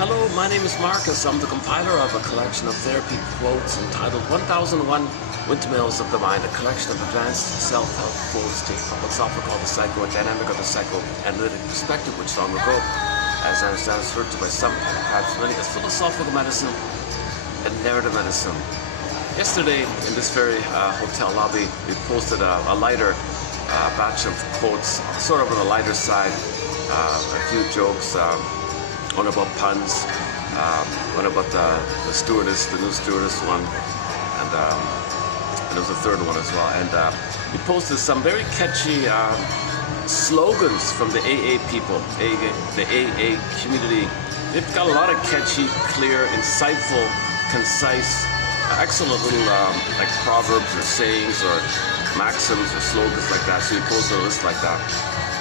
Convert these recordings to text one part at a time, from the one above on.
Hello, my name is Marcus. I'm the compiler of a collection of therapy quotes entitled 1001 Windmills of the Mind, a collection of advanced self-help quotes taken from philosophical, the psychodynamic, or the psychoanalytic perspective, which long ago, as I understand, is referred to by some, perhaps many, as philosophical medicine and narrative medicine. Yesterday, in this very hotel lobby, we posted a lighter batch of quotes, sort of on the lighter side, a few jokes, one about puns, one about the stewardess, the new stewardess one, and there was a third one as well. And we posted some very catchy slogans from the AA people, the AA community. They've got a lot of catchy, clear, insightful, concise, excellent little like proverbs or sayings or maxims or slogans like that. So we posted a list like that.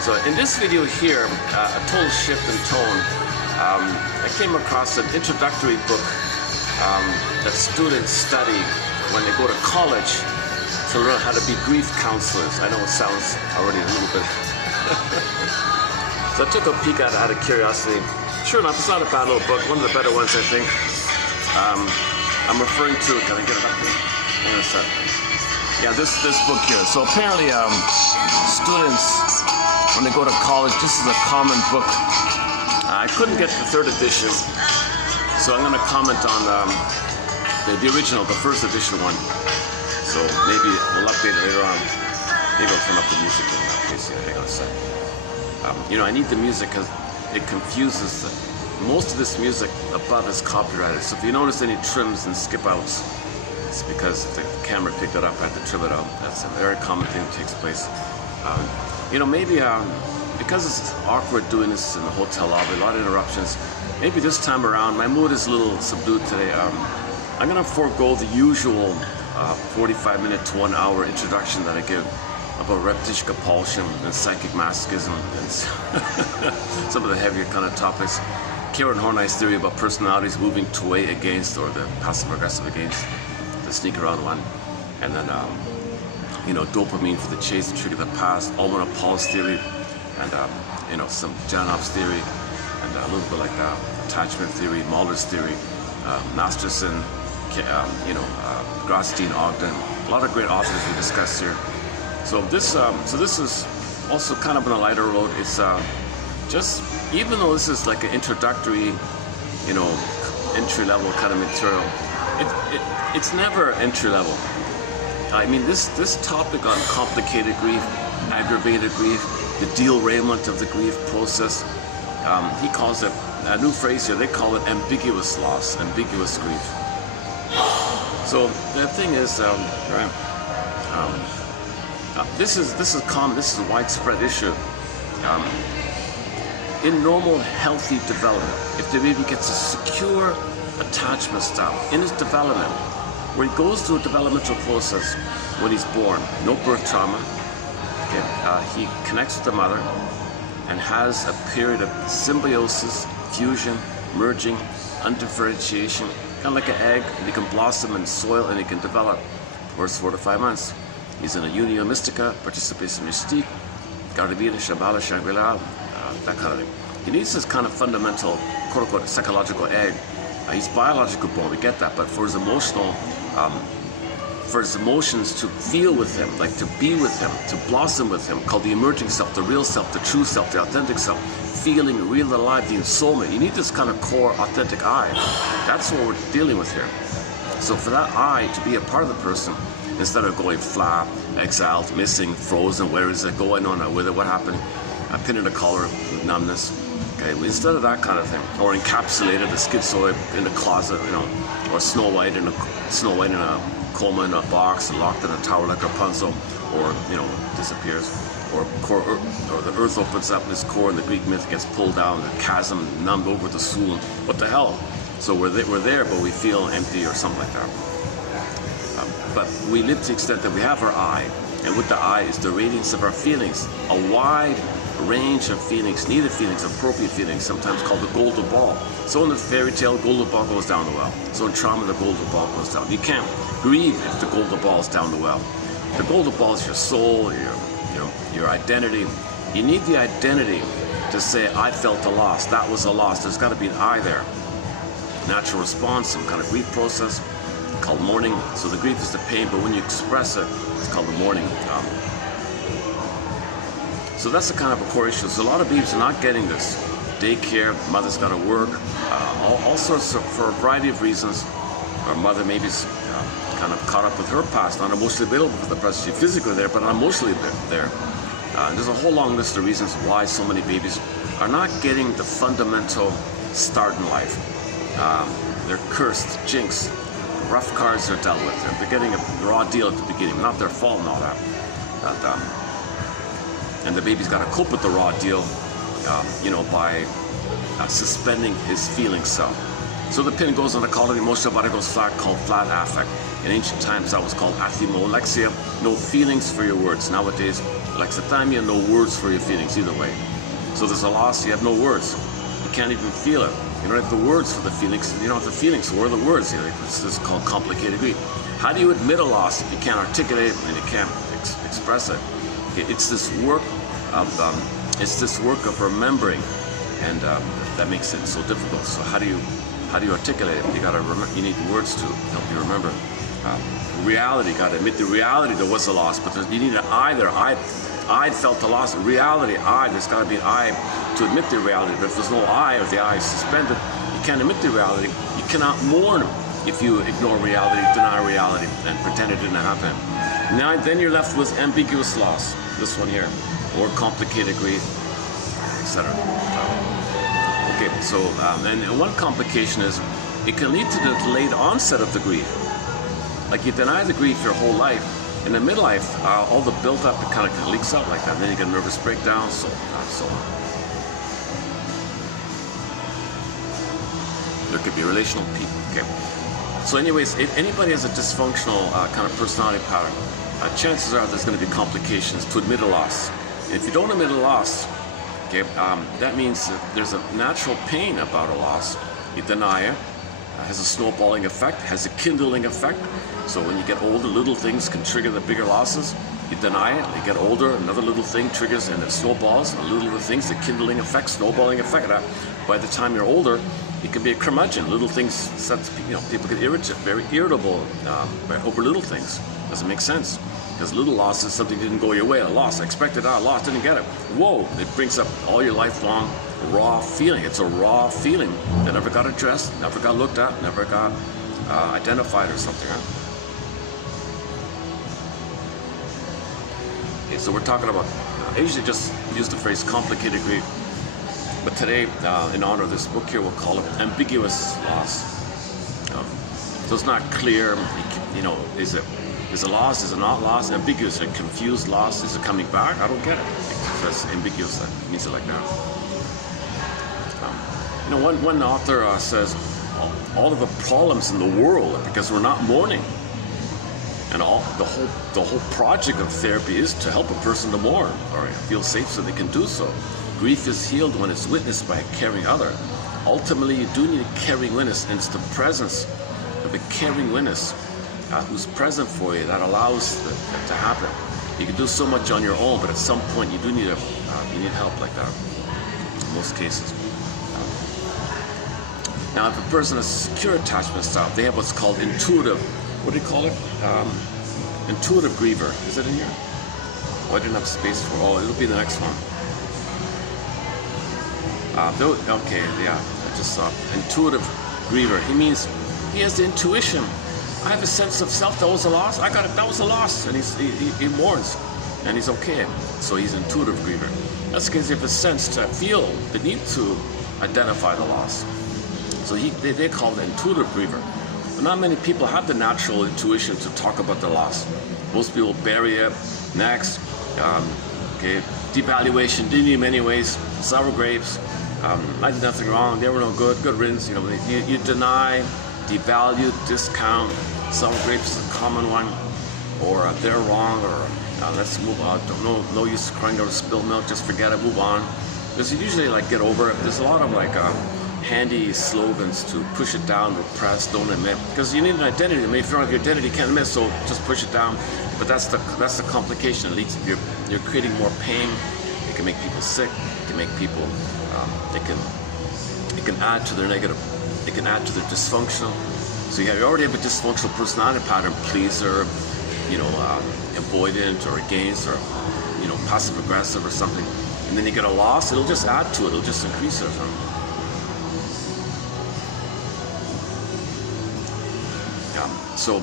So in this video here, a total shift in tone. I came across an introductory book that students study when they go to college to learn how to be grief counselors. I know it sounds already a little bit. So I took a peek at it out of curiosity. Sure enough, it's not a bad little book. One of the better ones, I think. I'm referring to, can I get it up here? Hang on a sec. Yeah, this book here. So apparently students, when they go to college, this is a common book. I couldn't get the third edition, so I'm going to comment on the original, the first edition one. So maybe we'll update it later on. Maybe I'll turn up the music in that case. Yeah, hang on a sec. I need the music because it confuses. Most of this music above is copyrighted. So if you notice any trims and skip outs, it's because the camera picked it up. I had to trim it out. That's a very common thing that takes place. Maybe because it's awkward doing this in the hotel lobby, a lot of interruptions. Maybe this time around, my mood is a little subdued today. I'm going to forego the usual 45-minute to 1 hour introduction that I give about reptilian compulsion and psychic masochism and some of the heavier kind of topics. Karen Horney's theory about personalities moving towards against, or the passive-aggressive against, the sneak-around one. And then, dopamine for the chase and trigger the past, Alman Paul's theory, and some Janov's theory, and a little bit like attachment theory, Mahler's theory, Masterson, Grotstein, Ogden, a lot of great authors we discussed here. So this is also kind of on a lighter road. It's just, even though this is like an introductory, entry-level kind of material, it's never entry-level. I mean, this topic on complicated grief, aggravated grief, the derailment of the grief process, he calls it, a new phrase here, they call it ambiguous loss, ambiguous grief. So the thing is, this is common, this is a widespread issue. In normal, healthy development, if the baby gets a secure attachment style in his development, where he goes through a developmental process when he's born, no birth trauma, he connects with the mother and has a period of symbiosis, fusion, merging, undifferentiation, kind of like an egg, and he can blossom in soil and he can develop for 4 to 5 months. He's in a Unio Mystica, Participation Mystique, Gardevina, Shambhala, Shangri-La, that kind of thing. He needs this kind of fundamental, quote-unquote, psychological egg. He's biological born, we get that, but for his emotions to feel with him, like to be with him, to blossom with him, called the emerging self, the real self, the true self, the authentic self, feeling real alive, the ensoulment. You need this kind of core, authentic I. That's what we're dealing with here. So for that I to be a part of the person, instead of going flat, exiled, missing, frozen, where is it, going on with it, what happened, a pin in the collar, numbness. Okay, instead of that kind of thing, or encapsulated, a schizoid in a closet, or Snow White in a coma in a box and locked in a tower like Rapunzel, or disappears, or the earth opens up in its core and the Greek myth gets pulled down, the chasm numbed over the soul. What the hell? So we're there, but we feel empty or something like that. But we live to the extent that we have our I, and with the I is the radiance of our feelings, a wide range of feelings, needed feelings, appropriate feelings, sometimes called the golden ball. So in the fairy tale, golden ball goes down the well. So in trauma, the golden ball goes down. You can't grieve if the golden ball is down the well. The golden ball is your soul, your identity. You need the identity to say, I felt a loss, that was a loss. There's got to be an I there. natural response, some kind of grief process called mourning. So the grief is the pain, but when you express it, it's called the mourning. So that's the kind of a core issue. So a lot of babies are not getting this. Daycare, mother's got to work, all sorts of, for a variety of reasons. Our mother maybe is kind of caught up with her past, not emotionally available for the present. She's physically there, but not emotionally there. There's a whole long list of reasons why so many babies are not getting the fundamental start in life. They're cursed, jinxed, rough cards they're dealt with. They're getting a raw deal at the beginning, not their fault and all that. And the baby's got to cope with the raw deal, by suspending his feelings. So the pin goes on the collar, the emotional body goes flat, called flat affect. In ancient times, that was called athymolexia, no feelings for your words. Nowadays, alexithymia, no words for your feelings, either way. So there's a loss, you have no words. You can't even feel it. You don't have the words for the feelings, you don't have the feelings, so where are the words? This is called complicated grief. How do you admit a loss if you can't articulate it and you can't express it? It's this work of remembering, and that makes it so difficult. So how do you articulate it? You need words to help you remember. Reality, got to admit the reality there was a loss, but you need an I there. I felt the loss. Reality, there's got to be an I to admit the reality. But if there's no I, or the I is suspended, you can't admit the reality. You cannot mourn if you ignore reality, deny reality, and pretend it didn't happen. Now, then you're left with ambiguous loss. This one here, or complicated grief, etc. Okay, so and one complication is it can lead to the delayed onset of the grief. Like you deny the grief your whole life. In the midlife, all the built up, it kind of leaks out like that. And then you get a nervous breakdown, so on. There could be relational people. Okay. So, anyways, if anybody has a dysfunctional kind of personality pattern, chances are there's going to be complications to admit a loss. And if you don't admit a loss, okay, that means that there's a natural pain about a loss. You deny it. Has a snowballing effect, has a kindling effect. So when you get older, little things can trigger the bigger losses. You deny it, you get older, another little thing triggers and it snowballs. Little things, the kindling effect, snowballing effect. By the time you're older, it can be a curmudgeon. Little things sets, people get very irritable over little things. Doesn't make sense. Because little losses, something didn't go your way, a loss, I expected a loss, didn't get it. Whoa, it brings up all your lifelong raw feeling. It's a raw feeling that never got addressed, never got looked at, never got identified or something. Right? Okay, so we're talking about, I usually just use the phrase complicated grief, but today, in honor of this book here, we'll call it ambiguous loss. So it's not clear, is a loss, is it not loss? Ambiguous, a confused loss, is it coming back? I don't get it. That's ambiguous, that means it like that. One author says, all of the problems in the world are because we're not mourning. And the whole project of therapy is to help a person to mourn or feel safe so they can do so. Grief is healed when it's witnessed by a caring other. Ultimately, you do need a caring witness, and it's the presence of a caring witness who's present for you that allows that to happen. You can do so much on your own, but at some point you do need you need help like that. In most cases. Now, if a person has secure attachment style, they have what's called intuitive. What do you call it? Intuitive griever. Is it in here? Oh, I didn't have space for. Oh, it'll be the next one. Okay, yeah, I just saw intuitive griever. He means he has the intuition. I have a sense of self. That was a loss. I got it. That was a loss, and he mourns, and he's okay. So he's intuitive griever. That's because he has a sense to feel the need to identify the loss. So they call it intuitive griever. But not many people have the natural intuition to talk about the loss. Most people bury it. Next, okay, devaluation, didn't eat them anyways. Sour grapes, I did nothing wrong. They were no good. Good riddance. You deny, devalue, discount. Sour grapes is a common one. Or they're wrong. Or let's move on. No use crying over spilled milk. Just forget it. Move on. Because you usually get over it. There's a lot of handy slogans to push it down, repress, don't admit, because you need an identity. If you don't have your identity, you can't admit, so just push it down. But that's the complication. It leads to you're creating more pain. It can make people sick. It can make people it can add to their negative It can add to the dysfunctional. So you already have a dysfunctional personality pattern, pleaser, avoidant or against, or passive aggressive or something, and then you get a loss. It'll just add to it. It'll just increase it. So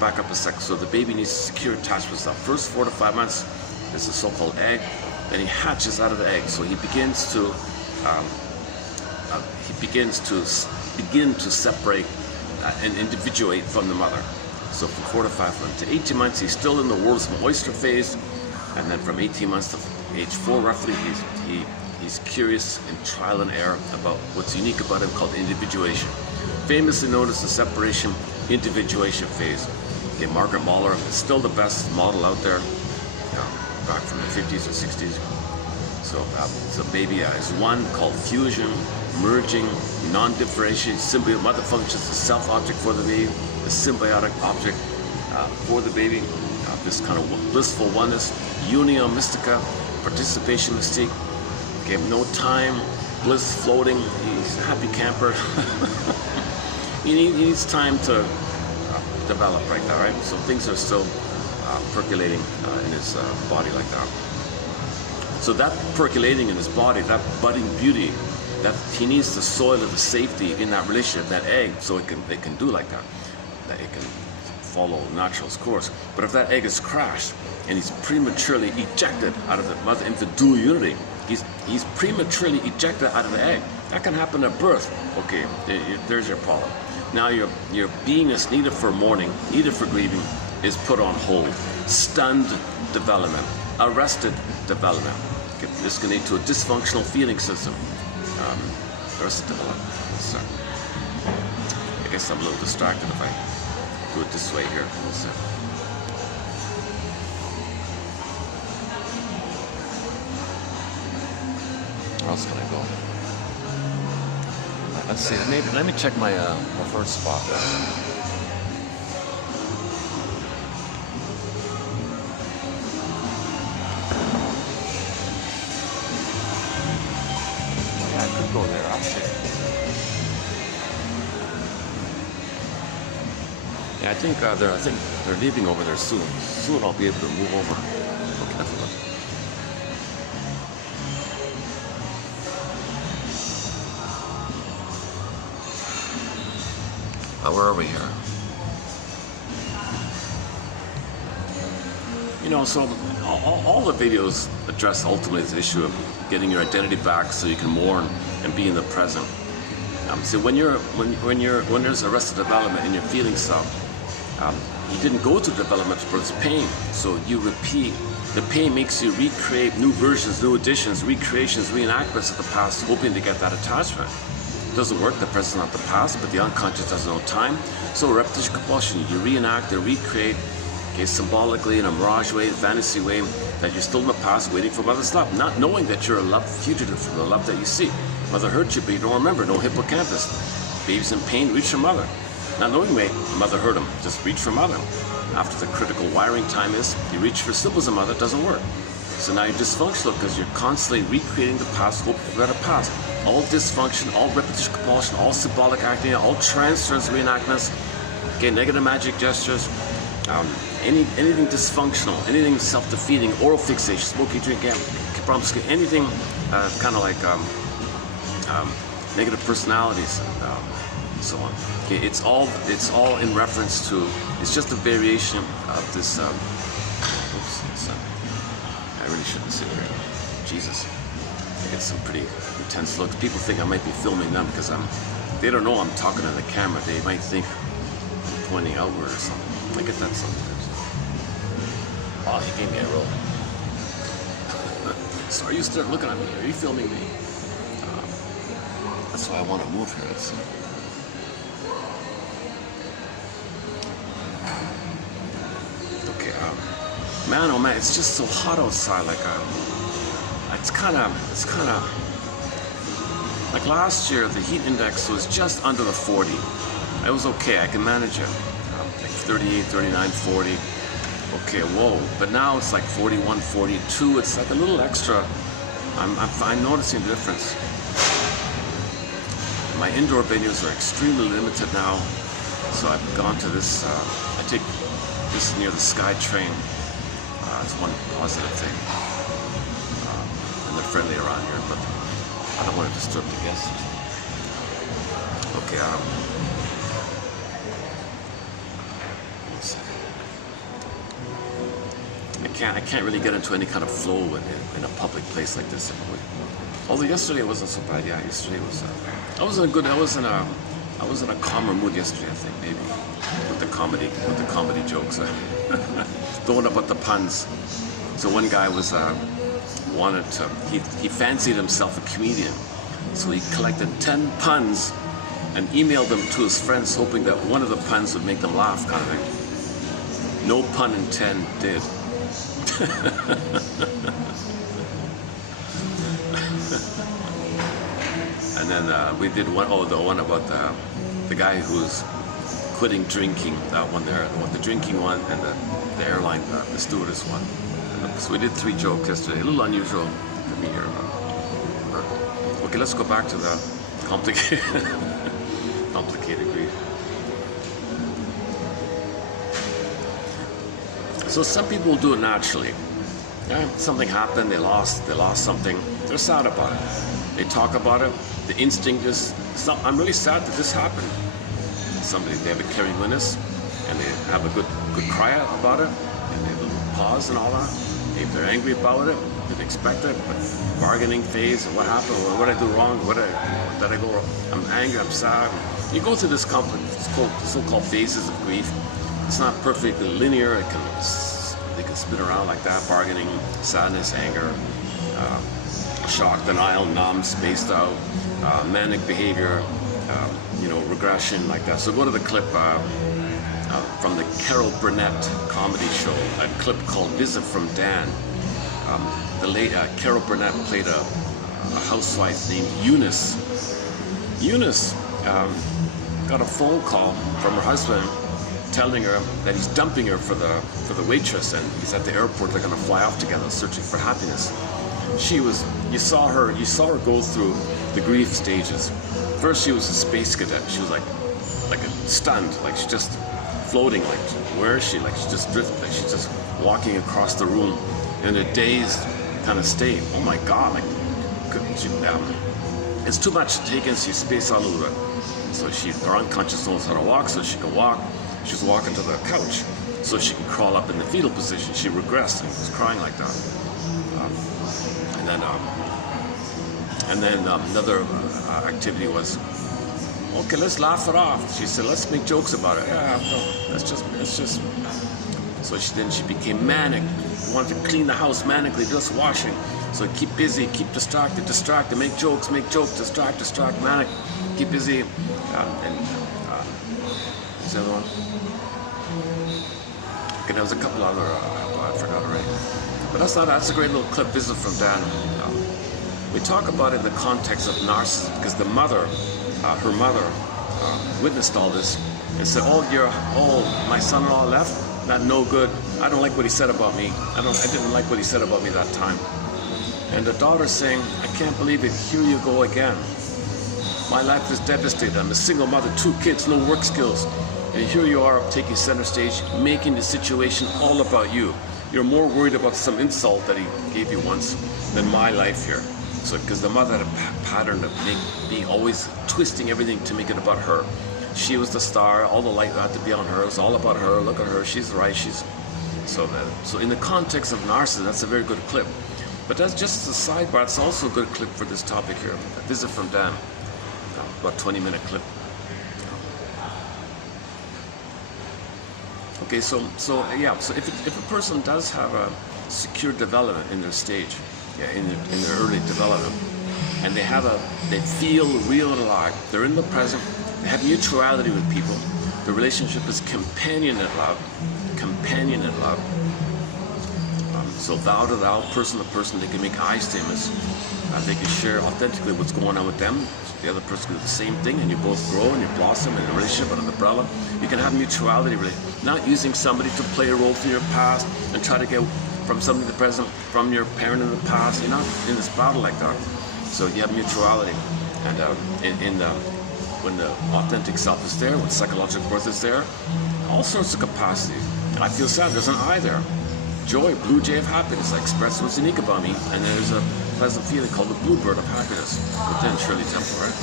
back up a sec. So the baby needs secure attachments. The first 4 to 5 months is the so-called egg. Then he hatches out of the egg. So he begins to separate and individuate from the mother. So from 4 to 5 months to 18 months, he's still in the world's oyster phase, and then from 18 months to age 4, roughly, he's curious and trial and error about what's unique about him, called individuation, famously known as the separation individuation phase. Okay, Margaret Mahler is still the best model out there, back from the 50s or 60s. So baby is one called fusion, merging, non-differentiated, symbiotic. Mother functions as self-object for the baby, the symbiotic object for the baby. This kind of blissful oneness, unio mystica, participation mystique. Okay, no time, bliss floating. He's a happy camper. He needs time to develop right now, right? So things are still percolating in his body like that. So that percolating in his body, that budding beauty, that he needs the soil of the safety in that relationship, that egg, so it can do like that. That it can follow natural's course. But if that egg is crashed and he's prematurely ejected out of the mother-infant dual unity, he's prematurely ejected out of the egg. That can happen at birth. Okay, there's your problem. Now your beingness needed for mourning, needed for grieving, is put on hold. Stunned development, arrested development. Okay, this can lead to a dysfunctional feeling system. Arrested development. Sorry. I guess I'm a little distracted if I do it this way here. Where else can I go? Let's see. Let me check my preferred spot. Yeah, I could go there actually. Yeah, I think they're leaving over there soon. Soon I'll be able to move over. Okay, that's good. Where are we here? So all the videos address ultimately the issue of getting your identity back so you can mourn and be in the present. So when there's arrested development in your feeling self, you didn't go to development for its pain, so you repeat. The pain makes you recreate new versions, new additions, recreations, reenactments of the past, hoping to get that attachment. It doesn't work. The present's not the past, but the unconscious doesn't know time. So repetition, compulsion, you reenact and recreate, okay, symbolically in a mirage way, a fantasy way, that you're still in the past waiting for mother's love, not knowing that you're a love fugitive from the love that you see. Mother hurt you, but you don't remember. No hippocampus. Baby's in pain, reach for mother. Not knowing mother hurt him, just reach for mother. After the critical wiring time is, you reach for symbols of mother, it doesn't work. So now you're dysfunctional because you're constantly recreating the past, hoping for better past. All dysfunction, all repetition, compulsion, all symbolic acting, all transference, reenactments, okay, negative magic gestures, anything dysfunctional, anything self-defeating, oral fixation, smoking, drinking, promiscuity, anything kind of like negative personalities, and so on. Okay, it's all in reference to. It's just a variation of this. I really shouldn't sit here. Jesus. I get some pretty intense looks. People think I might be filming them because they don't know I'm talking to the camera. They might think I'm pointing outward or something. I get that sometimes. Oh, he gave me a roll. So are you still looking at me? Are you filming me? That's why I want to move here. Let's see. Okay, man, oh man, it's just so hot outside. Like, it's kind of like last year. The heat index was just under the 40. It was okay. I can manage it. Like 38, 39, 40. Okay, whoa. But now it's like 41, 42. It's like a little extra. I'm noticing the difference. my indoor venues are extremely limited now. So I've gone to this, I take this near the Sky Train. It's one positive thing. And they're friendly around here, but I don't want to disturb the guests. Okay, one second. I can't really get into any kind of flow in a public place like this. Although yesterday wasn't so bad. Yeah, yesterday was. I was in a calmer mood yesterday. I think maybe with the comedy jokes. The one about the puns. So one guy was he fancied himself a comedian, so he collected 10 puns and emailed them to his friends, hoping that one of the puns would make them laugh, kind of thing. No pun in 10 did. And then we did one about the guy who's quitting drinking. That one there, the drinking one, and the airline, the stewardess one. So we did 3 jokes yesterday. A little unusual for me here. But okay, let's go back to the complicated grief. So some people do it naturally. Yeah, something happened, they lost something. They're sad about it. They talk about it. The instinct is, I'm really sad that this happened. They have a caring witness, and they have a good cry out about it, and they have a little pause and all that. If they're angry about it, didn't expect it, but bargaining phase, what happened? What did I do wrong? What did I go wrong? I'm angry, I'm sad. You go through this so-called phases of grief. It's not perfectly linear. They can spin around like that: bargaining, sadness, anger, shock, denial, numb, spaced out, manic behavior, regression, like that. So go to the clip from the Carol Burnett comedy show, a clip called "Visit from Dan." The late Carol Burnett played a housewife named Eunice. Eunice got a phone call from her husband telling her that he's dumping her for the waitress, and he's at the airport. They're going to fly off together, searching for happiness. You saw her go through the grief stages. First, she was a space cadet. She was like stunned, like she's just floating. Like, where is she? Like she's just drifting. Like she's just walking across the room in a dazed kind of state. Oh my God! Like, it's too much to take in. She spaced out a little bit. So her unconscious knows how to walk, so she can walk. She's walking to the couch, so she can crawl up in the fetal position. She regressed and was crying like that. And then another activity was, okay, let's laugh it off. She said, let's make jokes about it. Yeah, no, let's just. So she became manic. Wanted to clean the house manically, just washing. So keep busy, keep distracted, make jokes, distract, manic, keep busy. What's the other one? Okay, there was a couple other, I forgot already. But that's a great little clip, Visit from Dan. We talk about it in the context of narcissism, because her mother witnessed all this and said, my son-in-law left? That no good. I don't like what he said about me. I didn't like what he said about me that time. And the daughter's saying, I can't believe it, here you go again. My life is devastated. I'm a single mother, 2 kids, no work skills. And here you are taking center stage, making the situation all about you. You're more worried about some insult that he gave you once than my life here. So, because the mother had a pattern of being always twisting everything to make it about her. She was the star, all the light had to be on her. It was all about her. Look at her, she's right. So in the context of narcissism, that's a very good clip. But that's just a sidebar. It's also a good clip for this topic here. A Visit from Dan, about 20-minute clip. Okay, so if a person does have a secure development in their stage, in their early development, and they feel real and alive, they're in the present, they have mutuality with people, the relationship is companionate love. So thou to thou, person to person, they can make eye statements. They can share authentically what's going on with them. The other person can do the same thing, and you both grow and you blossom in a relationship under an umbrella. You can have mutuality, really. Not using somebody to play a role from your past and try to get from somebody to the present, from your parent in the past. You're not in this battle like that. So you have mutuality. And when the authentic self is there, when psychological birth is there, all sorts of capacity. I feel sad, there's an I there. Joy, blue jay of happiness. I express what's unique about me, and then there's a pleasant feeling called the bluebird of happiness within Shirley Temple, right?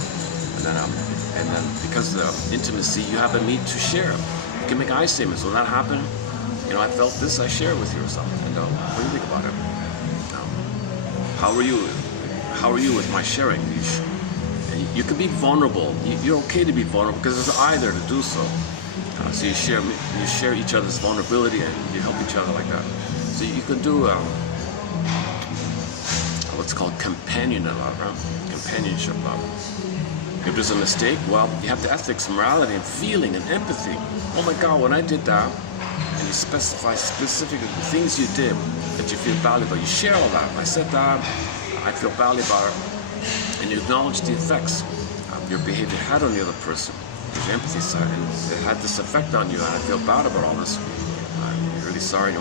And then because of the intimacy, you have a need to share. You can make I statements. When that happened, you know, I felt this, I share with you or something. And what do you think about it? How are you? How are you with my sharing? You can be vulnerable. You're okay to be vulnerable because there's an I there to do so. So you share each other's vulnerability and you help each other like that. So you can do what's called companionship love. If there's a mistake, well, you have the ethics, morality, and feeling, and empathy. Oh my God, when I did that, and you specify specifically the things you did that you feel badly about, you share all that. I said that, I feel badly about it, and you acknowledge the effects your behavior had on the other person. There's your empathy side, and it had this effect on you, and I feel bad about all this. I'm really sorry, you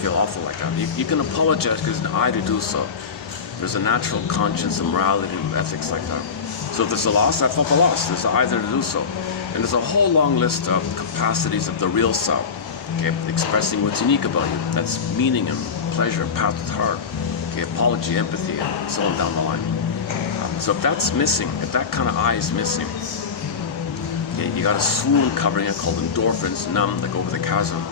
feel awful like that. You can apologize because it's an I to do so. There's a natural conscience and morality and ethics like that. So if there's a loss, I felt the loss. There's either to do so. And there's a whole long list of capacities of the real self, okay, expressing what's unique about you. That's meaning and pleasure, path with heart, okay, apology, empathy, and so on down the line. So if that's missing, if that kind of I is missing, okay, you got a swoon covering it called endorphins, numb, like over the chasm.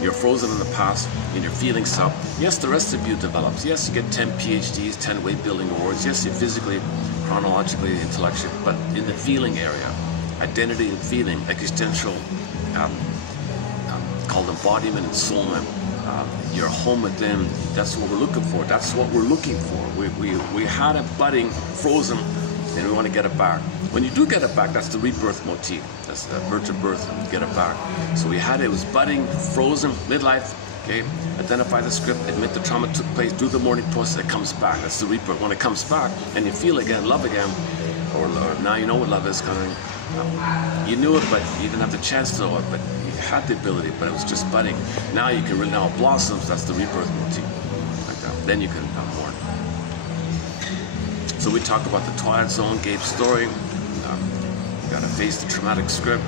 You're frozen in the past, in your feeling self. Yes, the rest of you develops. Yes, you get 10 PhDs, 10 weight building awards. Yes, you're physically, chronologically, intellectually, but in the feeling area, identity and feeling, existential, called embodiment and soulment. Your home within, that's what we're looking for. That's what we're looking for. We had it budding, frozen, and we want to get it back. When you do get it back, that's the rebirth motif. That's the virgin birth, get it back. So we had it was budding, frozen, midlife, okay? Identify the script, admit the trauma took place, do the mourning process, it comes back. That's the rebirth. When it comes back, and you feel again, love again, or now you know what love is coming. You knew it, but you didn't have the chance to know it, but you had the ability, but it was just budding. Now you can, now it blossoms, that's the rebirth motif. Like that. Then you can mourn. So we talk about the Twilight Zone, Gabe's story. You gotta face the traumatic script.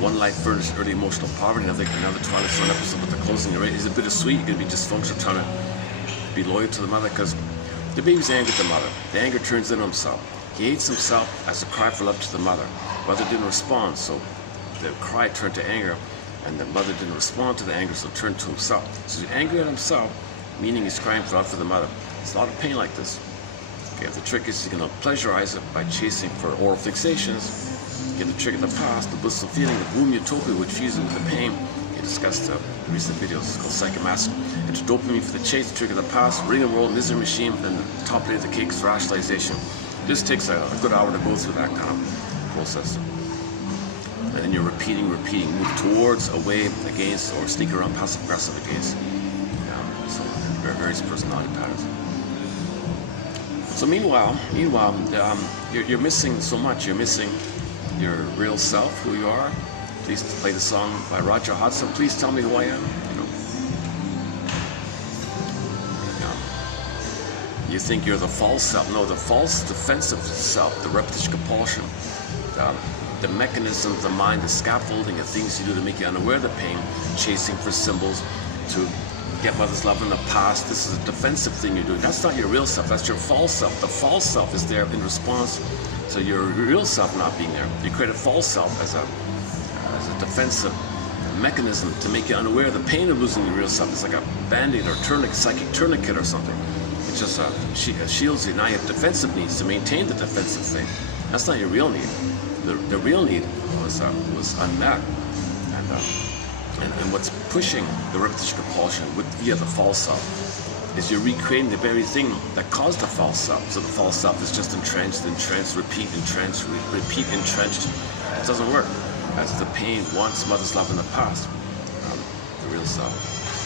One life furnished early emotional poverty, and I think another Twilight Zone episode with the closing rate is a bit of sweet. You're gonna be dysfunctional, trying to be loyal to the mother, because the baby's angry at the mother. The anger turns into himself. He hates himself as a cry for love to the mother. Mother didn't respond, so the cry turned to anger, and the mother didn't respond to the anger, so it turned to himself. So he's angry at himself, meaning he's crying for love for the mother. There's a lot of pain like this. Okay, the trick is you're going to pleasurize it by chasing for oral fixations. Get the trick of the past, the blissful feeling, the womb utopia, which fuses with the pain. You discussed the recent videos called Psychomask. It's dopamine for the chase, the trick of the past, ring and roll, misery machine, then the top layer of the cake is rationalization. This takes a good hour to go through that kind of process. And then you're repeating, move towards, away, against, or sneak around, passive aggressive against. So various personality patterns. So meanwhile, you're missing so much. You're missing your real self, who you are. Please play the song by Roger Hodgson. Please tell me who I am. You think you're the false self. No, the false defensive self, the repetition compulsion, the mechanism of the mind, the scaffolding of things you do to make you unaware of the pain, chasing for symbols, to get mother's love in the past. This is a defensive thing you're doing. That's not your real self. That's your false self. The false self is there in response to your real self not being there. You create a false self as a defensive mechanism to make you unaware of the pain of losing your real self. It's like a band-aid or psychic tourniquet or something. It just shields you. Now you have defensive needs to maintain the defensive thing. That's not your real need. The real need was unmet. And what's pushing the repetition compulsion via the false self is you're recreating the very thing that caused the false self. So the false self is just entrenched, repeat, entrenched. It doesn't work. As the pain wants mother's love in the past, the real self.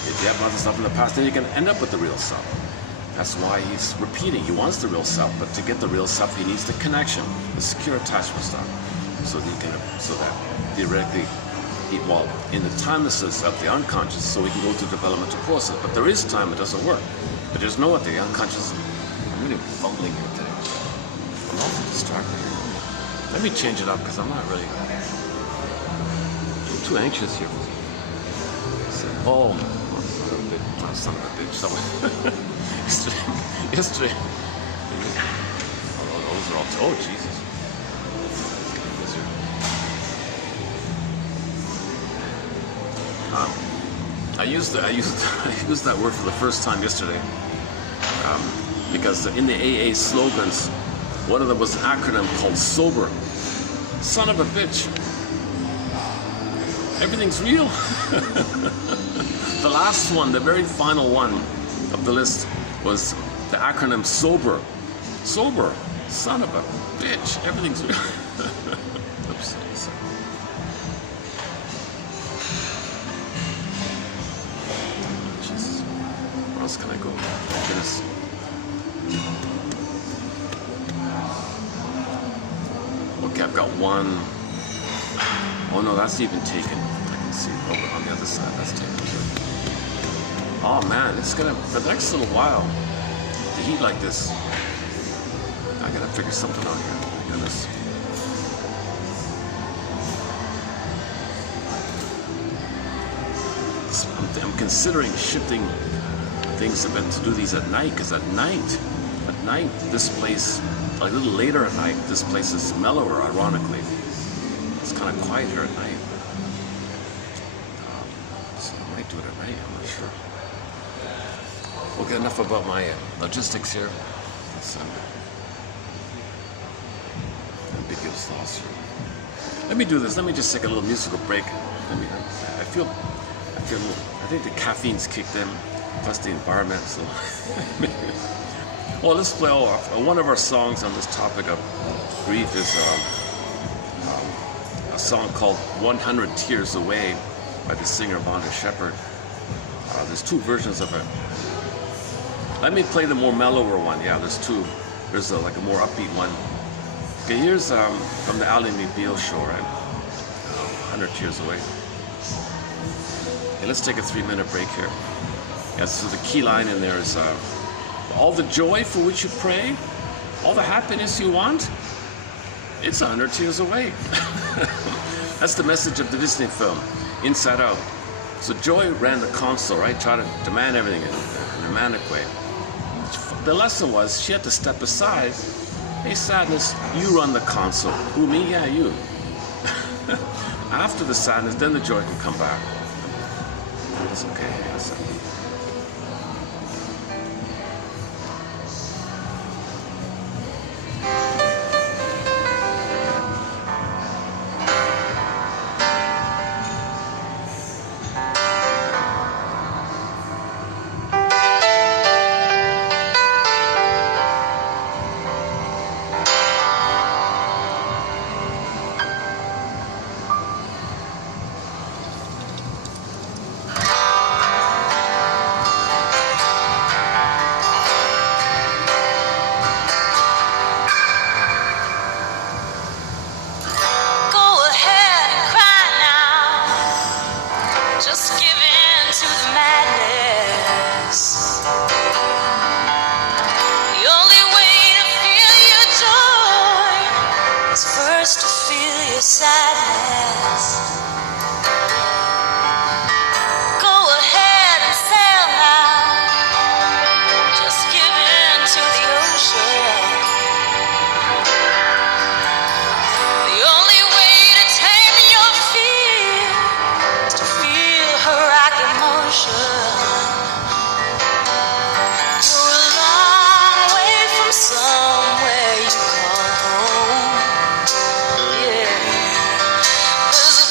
If you have mother's love in the past, then you can end up with the real self. That's why he's repeating. He wants the real self, but to get the real self, he needs the connection, the secure attachment stuff, so that theoretically, in the timelessness of the unconscious, so we can go through developmental process. But there is time, it doesn't work. But there's no at the unconscious. I'm really fumbling here today. I'm not distracted. Let me change it up because I'm not really too anxious here. Oh, son of a bitch, someone. yesterday. Oh, those are all, oh, Jesus. I used that word for the first time yesterday because in the AA slogans, one of them was an acronym called SOBER. Son of a bitch. Everything's real. The last one, the very final one of the list was the acronym SOBER. SOBER. Son of a bitch. Everything's real. Oops. Jesus. Where else can I go? Oh, goodness. Okay, I've got one. Oh no, that's even taken. I can see over on the other side. That's taken too. Oh man, it's gonna, for the next little while, the heat like this, I gotta figure something out here. My goodness. I'm considering shifting things a bit to do these at night, because at night, this place, a little later at night, this place is mellower, ironically. It's kind of quiet here at night. So I might do it at night, I'm not sure. Okay, enough about my logistics here. It's ambiguous thoughts here. Let me do this. Let me just take a little musical break. I think the caffeine's kicked in, plus the environment, so. Well, let's play one of our songs on this topic of grief is a song called 100 Tears Away by the singer Vonda Shepard. There's two versions of it. Let me play the more mellower one. Yeah, there's two. There's like a more upbeat one. Okay, here's from the Ally McBeal show, right? 100 Tears Away. Okay, let's take a 3-minute break here. Yeah, so the key line in there is all the joy for which you pray, all the happiness you want, it's 100 tears away. That's the message of the Disney film, Inside Out. So Joy ran the console, right? Trying to demand everything in a romantic way. The lesson was she had to step aside. Hey, sadness, you run the console. Who, me? Yeah, you. After the sadness, then the joy can come back. It's okay. Yes. Somewhere you call home. Yeah. There's a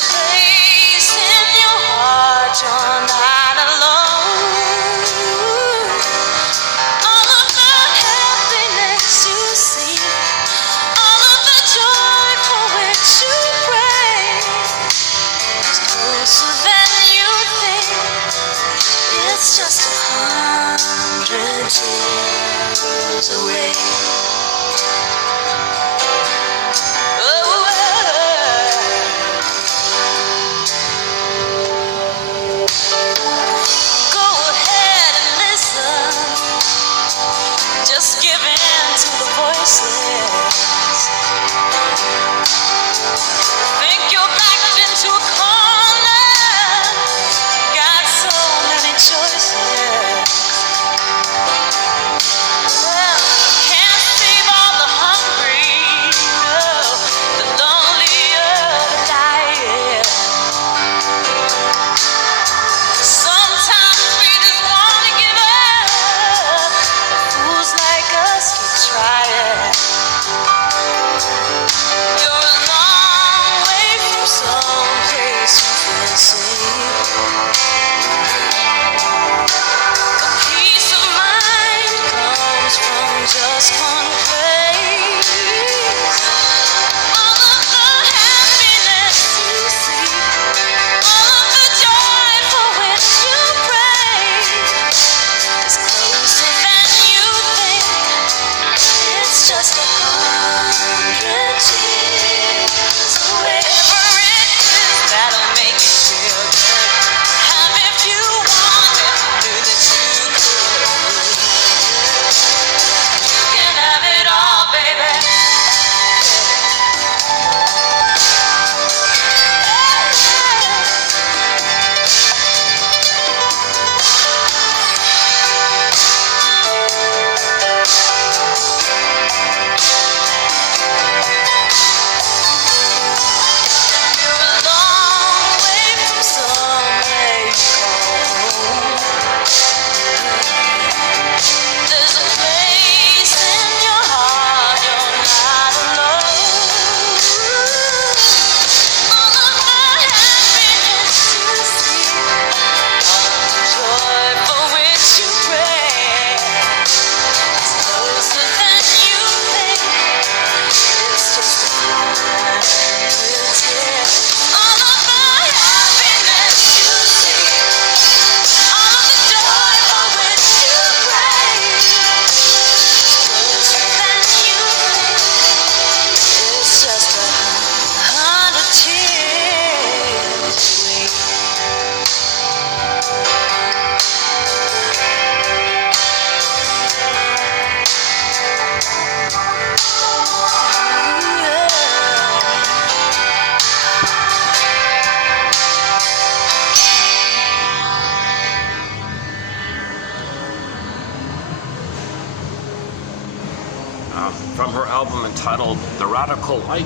titled The Radical Light.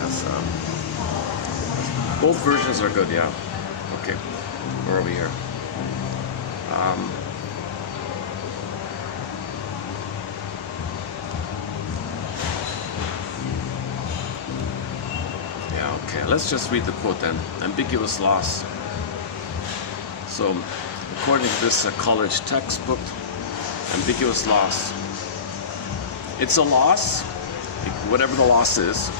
That's, both versions are good, yeah. Okay, where are we here? Yeah, okay, let's just read the quote then. Ambiguous loss. So, according to this college textbook, ambiguous loss. It's a loss, whatever the loss is.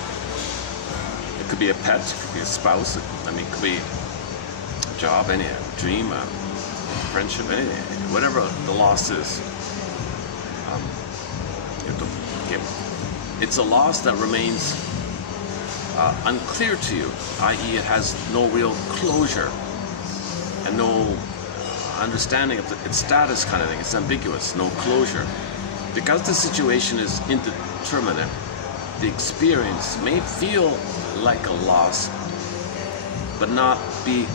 It could be a pet, it could be a spouse, it could be a job, any dream, a friendship, anything, whatever the loss is. It's a loss that remains unclear to you, i.e. it has no real closure and no understanding of its status kind of thing. It's ambiguous, no closure. Because the situation is indeterminate, the experience may feel like a loss, but not be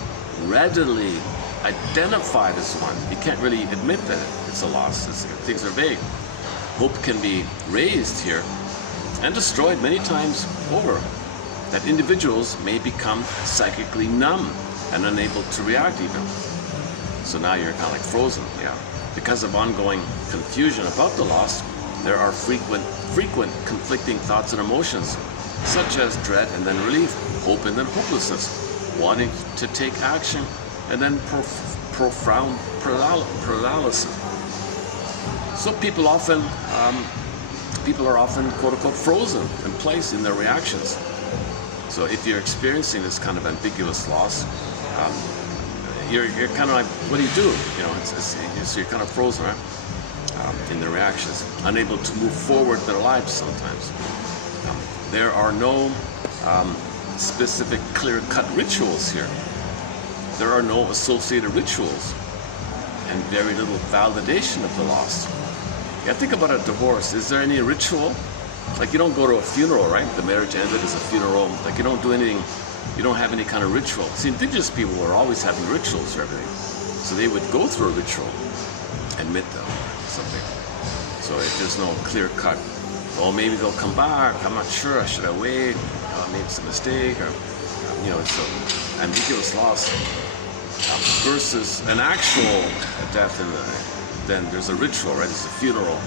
readily identified as one. You can't really admit that it's a loss. Things are vague. Hope can be raised here and destroyed many times over. That individuals may become psychically numb and unable to react even. So now you're kind of like frozen, yeah. Because of ongoing confusion about the loss, there are frequent conflicting thoughts and emotions, such as dread and then relief, hope and then hopelessness, wanting to take action and then profound paralysis. So people are often quote unquote frozen in place in their reactions. So if you're experiencing this kind of ambiguous loss, you're kind of like, what do you do? You know, so you're kind of frozen, right? In their reactions, unable to move forward their lives sometimes. There are no specific clear-cut rituals here. There are no associated rituals and very little validation of the loss. Yeah, think about a divorce. Is there any ritual? Like you don't go to a funeral, right? The marriage ended as a funeral. Like you don't do anything. You don't have any kind of ritual. See, indigenous people were always having rituals for everything. So they would go through a ritual, admit them, something. So if there's no clear cut, oh, maybe they'll come back, I'm not sure, should I wait? Maybe it's a mistake, or, it's an ambiguous loss. Versus an actual death, then there's a ritual, right? There's a funeral.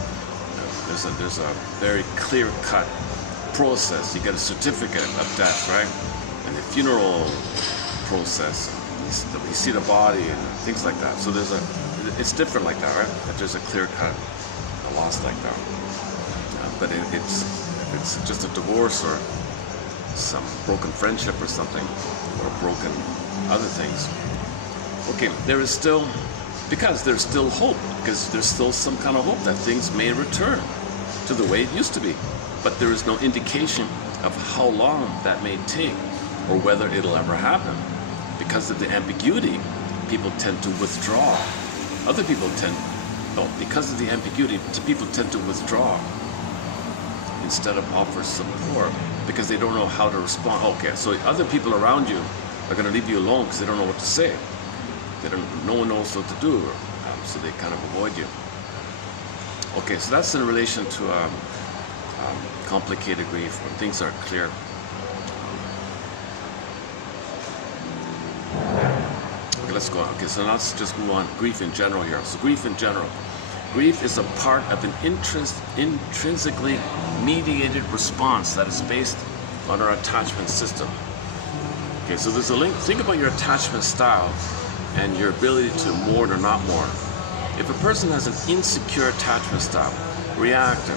There's a very clear cut process. You get a certificate of death, right? And the funeral process, you see the body and things like that. So it's different like that, right? If there's a clear cut loss like that. But if it's just a divorce or some broken friendship or something, or broken other things. Okay, because there's still hope, because there's still some kind of hope that things may return to the way it used to be. But there is no indication of how long that may take or whether it'll ever happen. Because of the ambiguity, people tend to withdraw. Because of the ambiguity, people tend to withdraw instead of offer support because they don't know how to respond. Okay, so other people around you are going to leave you alone because they don't know what to say. No one knows what to do, so they kind of avoid you. Okay, so that's in relation to complicated grief when things aren't clear. Okay, let's go on. Okay, so now let's just move on. Grief in general here. So grief in general. Grief is a part of an intrinsically mediated response that is based on our attachment system. Okay, so there's a link. Think about your attachment style and your ability to mourn or not mourn. If a person has an insecure attachment style, reactive,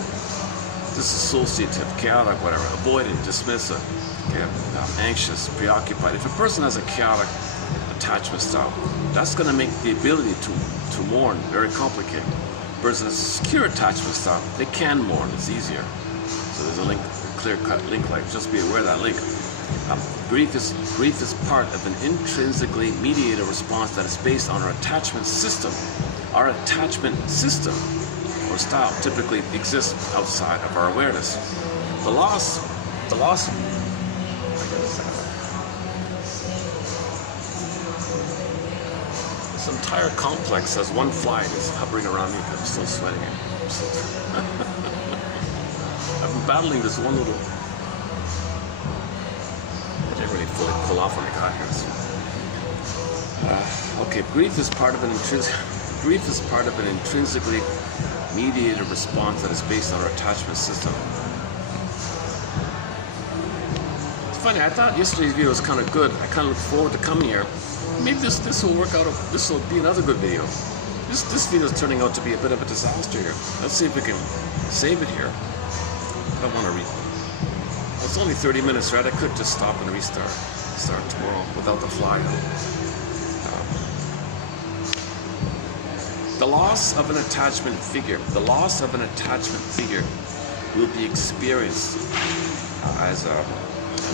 disassociative, chaotic, whatever, avoidant, dismissive, okay, anxious, preoccupied. If a person has a chaotic attachment style, that's going to make the ability to mourn very complicated. Versus a secure attachment style, they can mourn, it's easier. So there's a clear-cut link, like just be aware of that link. Grief is part of an intrinsically mediated response that is based on our attachment system. Our attachment system or style typically exists outside of our awareness. The loss. This entire complex has one fly that's hovering around me. I'm still sweating. battling this one little. I didn't really fully pull off when I got here. So. Okay, grief is part of an intrinsically mediated response that is based on our attachment system. It's funny, I thought yesterday's video was kind of good. I kind of look forward to coming here. Maybe this will work out. This will be another good video. This video is turning out to be a bit of a disaster here. Let's see if we can save it here. I don't want to well, it's only 30 minutes, right? I could just stop and start tomorrow without the fly. The loss of an attachment figure. The loss of an attachment figure will be experienced as an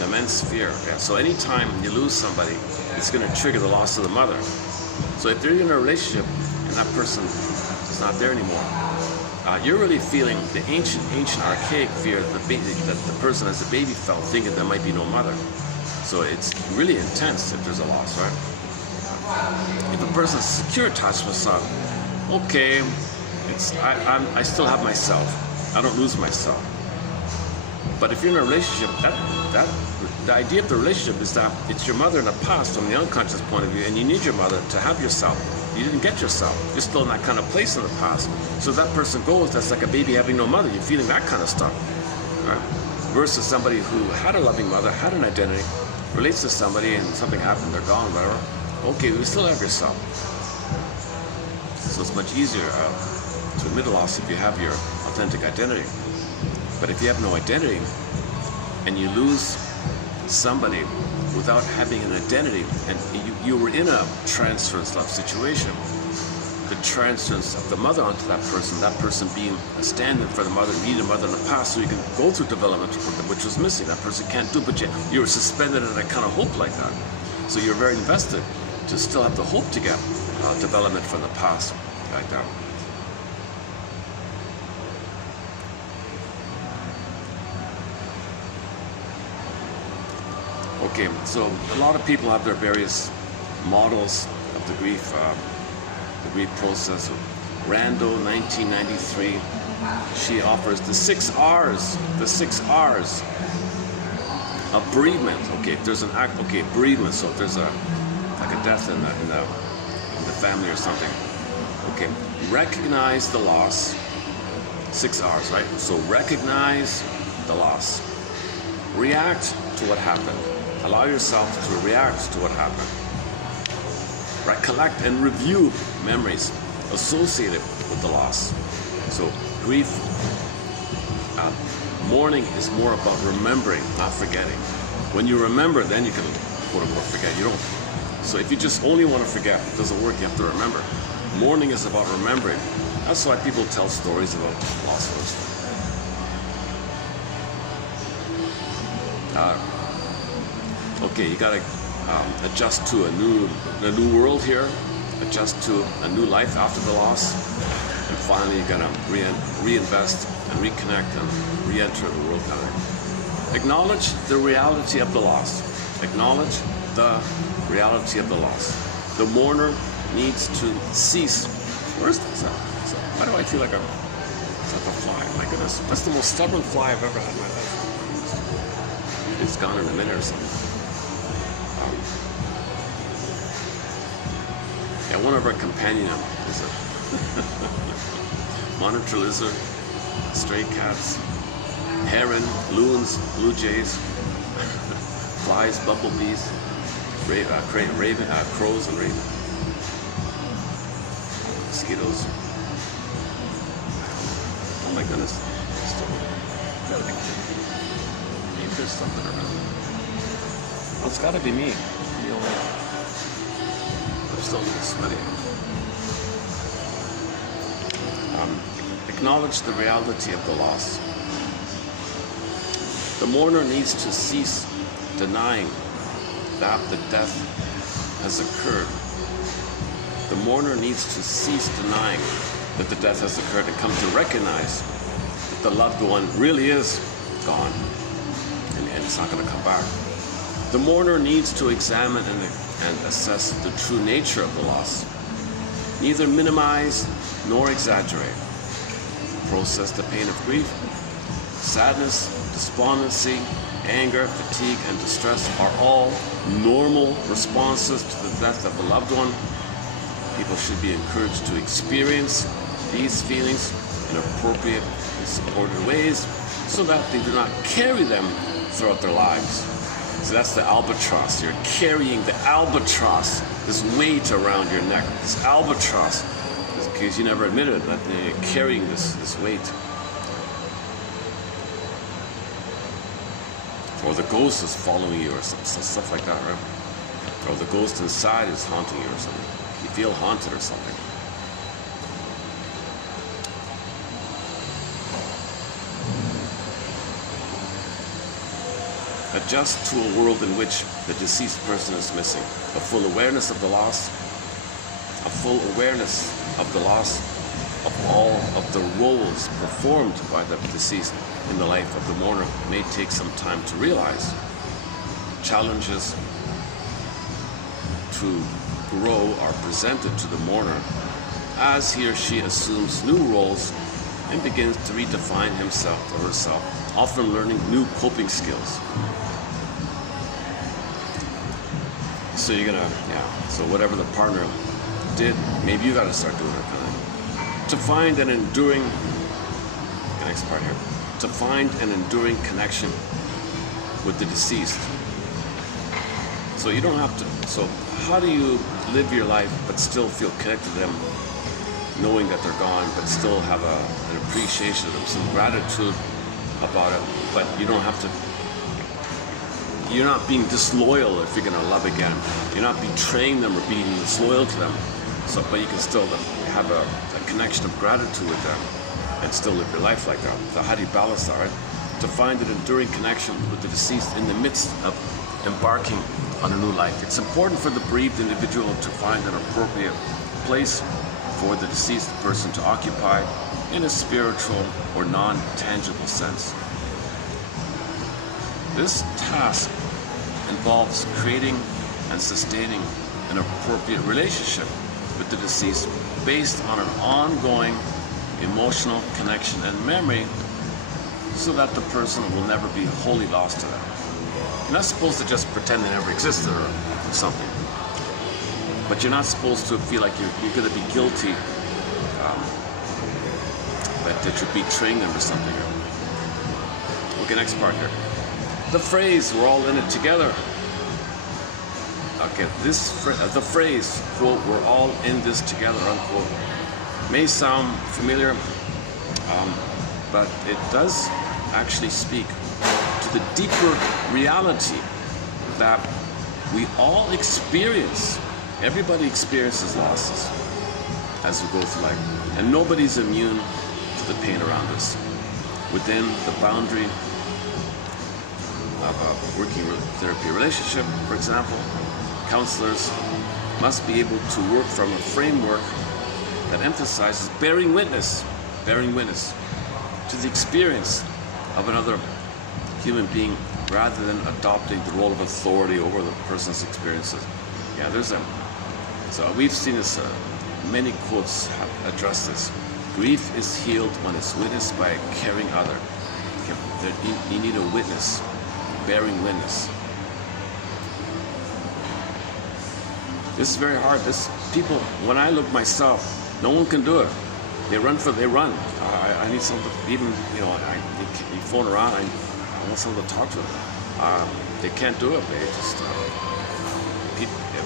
immense fear. Yeah? So anytime you lose somebody, it's going to trigger the loss of the mother. So if you're in a relationship and that person is not there anymore, you're really feeling the ancient, archaic fear that the person as a baby felt, thinking there might be no mother. So it's really intense if there's a loss, right? If a person's secure attachment style, okay, I still have myself. I don't lose myself. But if you're in a relationship, the idea of the relationship is that it's your mother in the past from the unconscious point of view, and you need your mother to have yourself. You didn't get yourself. You're still in that kind of place in the past. So that person goes, that's like a baby having no mother. You're feeling that kind of stuff. Right? Versus somebody who had a loving mother, had an identity, relates to somebody and something happened, they're gone, whatever. Okay, you still have yourself. So it's much easier to admit a loss if you have your authentic identity. But if you have no identity and you lose somebody without having an identity, and you were in a transference love situation, the transference of the mother onto that person being a stand-in for the mother, need a mother in the past, so you can go through development which was missing. That person can't do, but you were suspended in a kind of hope like that. So you're very invested to still have the hope to get development from the past like that. Okay, so a lot of people have their various models of the grief process. Rando, 1993, she offers the 6 R's of bereavement. Okay, if there's an act, okay, bereavement, so if there's like a death in the family or something. Okay, recognize the loss. 6 R's, right? So recognize the loss. React to what happened. Allow yourself to react to what happened. Recollect and review memories associated with the loss. So grief, mourning is more about remembering, not forgetting. When you remember, then you can quote unquote forget. You don't. So if you just only want to forget, it doesn't work. You have to remember. Mourning is about remembering. That's why people tell stories about loss. Okay, you gotta adjust to a new world here, adjust to a new life after the loss, and finally you're gonna reinvest and reconnect and re-enter the world kind of. Acknowledge the reality of the loss. Acknowledge the reality of the loss. The mourner needs to cease. Where's this? Why do I feel like it's like a fly? My goodness, that's the most stubborn fly I've ever had in my life. It's gone in a minute or something. Yeah, one of our companion is a monitor lizard, stray cats, heron, loons, blue jays, flies, bumblebees, crows and ravens, mosquitoes. Oh my goodness. Maybe there's something around. Well, it's gotta be me. I'm still a little sweaty. Acknowledge the reality of the loss. The mourner needs to cease denying that the death has occurred. The mourner needs to cease denying that the death has occurred and come to recognize that the loved one really is gone and it's not going to come back. The mourner needs to examine and assess the true nature of the loss. Neither minimize nor exaggerate. Process the pain of grief Sadness, despondency, anger, fatigue, and distress are all normal responses to the death of a loved one. People should be encouraged to experience these feelings in appropriate and supported ways so that they do not carry them throughout their lives. So that's the albatross. You're carrying the albatross, this weight around your neck, this albatross, because you never admitted that you're carrying this weight. Or the ghost is following you or stuff like that, right? Or the ghost inside is haunting you or something. You feel haunted or something. Adjust to a world in which the deceased person is missing. A full awareness of the loss. A full awareness of the loss of all of the roles performed by the deceased in the life of the mourner may take some time to realize. Challenges to grow are presented to the mourner as he or she assumes new roles and begins to redefine himself or herself, often learning new coping skills. So you're gonna, so whatever the partner did, maybe you gotta start doing it kind of. To find an enduring, the next part here, to find an enduring connection with the deceased. So you don't have to, so how do you live your life but still feel connected to them, knowing that they're gone, but still have an appreciation of them, some gratitude about it, but you don't have to, you're not being disloyal if you're gonna love again. You're not betraying them or being disloyal to them. So, but you can still have a connection of gratitude with them and still live your life like that. So how do you balance that, right? To find an enduring connection with the deceased in the midst of embarking on a new life. It's important for the bereaved individual to find an appropriate place for the deceased person to occupy in a spiritual or non-tangible sense. This task involves creating and sustaining an appropriate relationship with the deceased based on an ongoing emotional connection and memory so that the person will never be wholly lost to them. You're not supposed to just pretend they never existed or something, but you're not supposed to feel like you're going to be guilty that you're betraying them or something. Okay, next part here. The phrase, we're all in it together. Okay, the phrase, quote, we're all in this together, unquote, may sound familiar, but it does actually speak to the deeper reality that we all experience. Everybody experiences losses as we go through life, and nobody's immune to the pain around us. Within the boundary of a working therapy relationship, for example, counselors must be able to work from a framework that emphasizes bearing witness to the experience of another human being rather than adopting the role of authority over the person's experiences. Yeah, so we've seen this, many quotes have addressed this. Grief is healed when it's witnessed by a caring other. You need a witness, bearing witness. This is very hard. People, when I look myself, no one can do it. They run. I need something, even, you phone around, I want someone to talk to them. They can't do it. They just,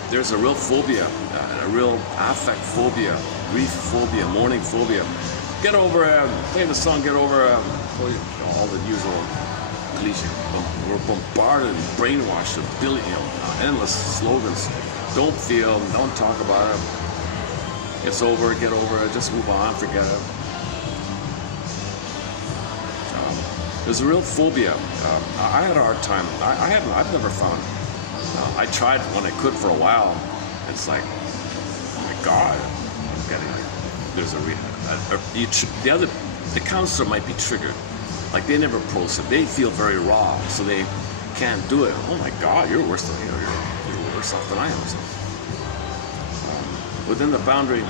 there's a real phobia, a real affect phobia, grief phobia, mourning phobia. Get over, play the song, get over, all the usual cliche. We're bombarded and brainwashed with endless slogans. Don't feel, don't talk about it. It's over, get over it, just move on, forget it. There's a real phobia. I had a hard time. I've never found. I tried when I could for a while. It's like, oh my God, I'm getting like, there's the counselor might be triggered. Like they never process. They feel very raw, so they can't do it. Oh my God, you're worse than you're worse off than I am. So, within the boundary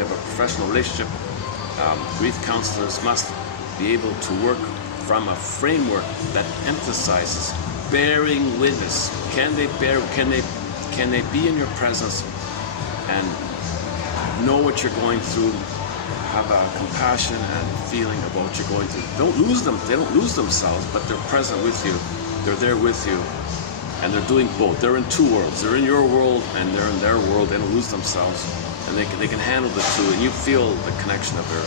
of a professional relationship, grief counselors must be able to work from a framework that emphasizes bearing witness. Can they be in your presence and know what you're going through, have a compassion and feeling about what you're going through. Don't lose them. They don't lose themselves, but they're present with you. They're there with you, and they're doing both. They're in two worlds. They're in your world and they're in their world. They don't lose themselves, and they can handle the two, and you feel the connection of their.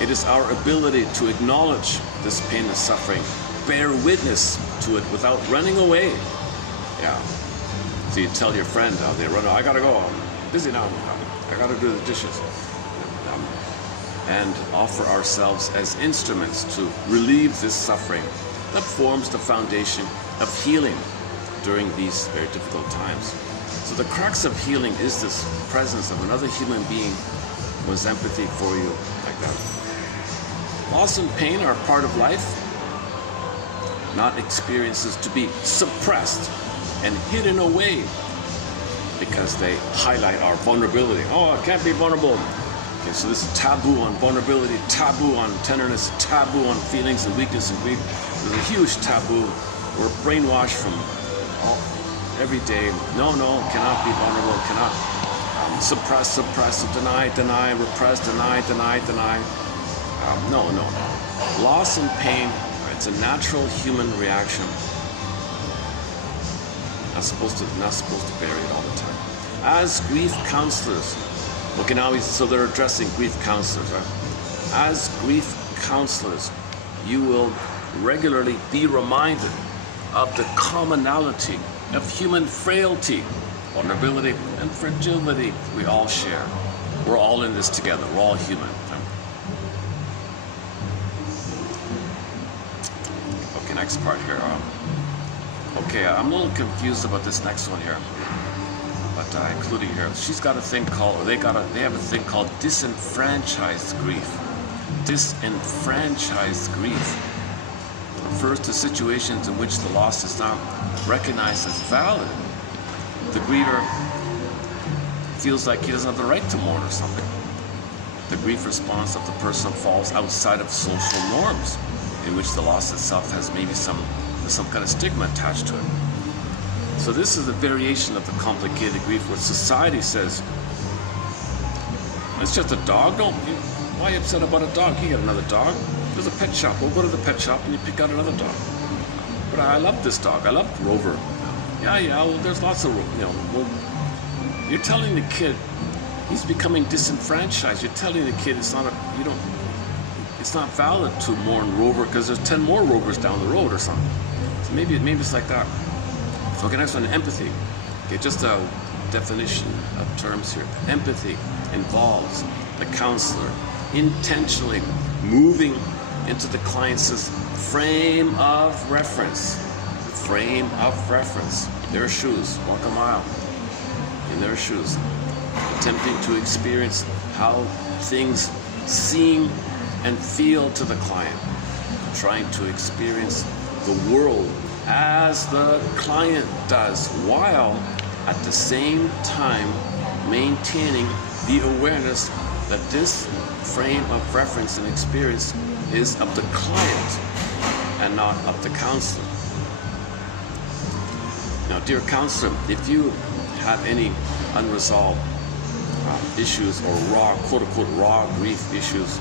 It is our ability to acknowledge this pain and suffering, bear witness to it without running away. Yeah. So you tell your friend, they run, I gotta go, I'm busy now, I gotta do the dishes. And offer ourselves as instruments to relieve this suffering that forms the foundation of healing during these very difficult times. So the crux of healing is this presence of another human being who has empathy for you like that. Loss and pain are part of life, not experiences to be suppressed and hidden away because they highlight our vulnerability. Oh, I can't be vulnerable. Okay, so this is taboo on vulnerability, taboo on tenderness, taboo on feelings and weakness and grief. There's a huge taboo. We're brainwashed from every day. No, cannot be vulnerable, cannot suppress, deny, repress, deny. No. Loss and pain, it's a natural human reaction. Not supposed to bury it all the time. As grief counselors, okay, so they're addressing grief counselors, right? As grief counselors, you will regularly be reminded of the commonality of human frailty, vulnerability, and fragility we all share. We're all in this together. We're all human. Okay, next part here. Okay, I'm a little confused about this next one here, but including here, she's got a thing called, they have a thing called disenfranchised grief. Disenfranchised grief refers to situations in which the loss is not recognized as valid. The griever feels like he doesn't have the right to mourn or something. The grief response of the person falls outside of social norms, in which the loss itself has maybe some kind of stigma attached to it. So this is a variation of the complicated grief where society says, it's just a dog. Why are you upset about a dog? You get another dog. There's a pet shop. We'll go to the pet shop and you pick out another dog. But I love this dog. I love Rover. Yeah, well, there's lots of, you're telling the kid he's becoming disenfranchised. You're telling the kid it's not valid to mourn Rover because there's 10 more Rovers down the road or something. So maybe it's like that. Okay, next one, empathy. Okay, just a definition of terms here. Empathy involves the counselor intentionally moving into the client's frame of reference. Their shoes, walk a mile in their shoes, attempting to experience how things seem and feel to the client, trying to experience the world as the client does, while at the same time maintaining the awareness that this frame of reference and experience is of the client and not of the counselor. Now, dear counselor, if you have any unresolved issues or raw, quote-unquote, raw grief issues,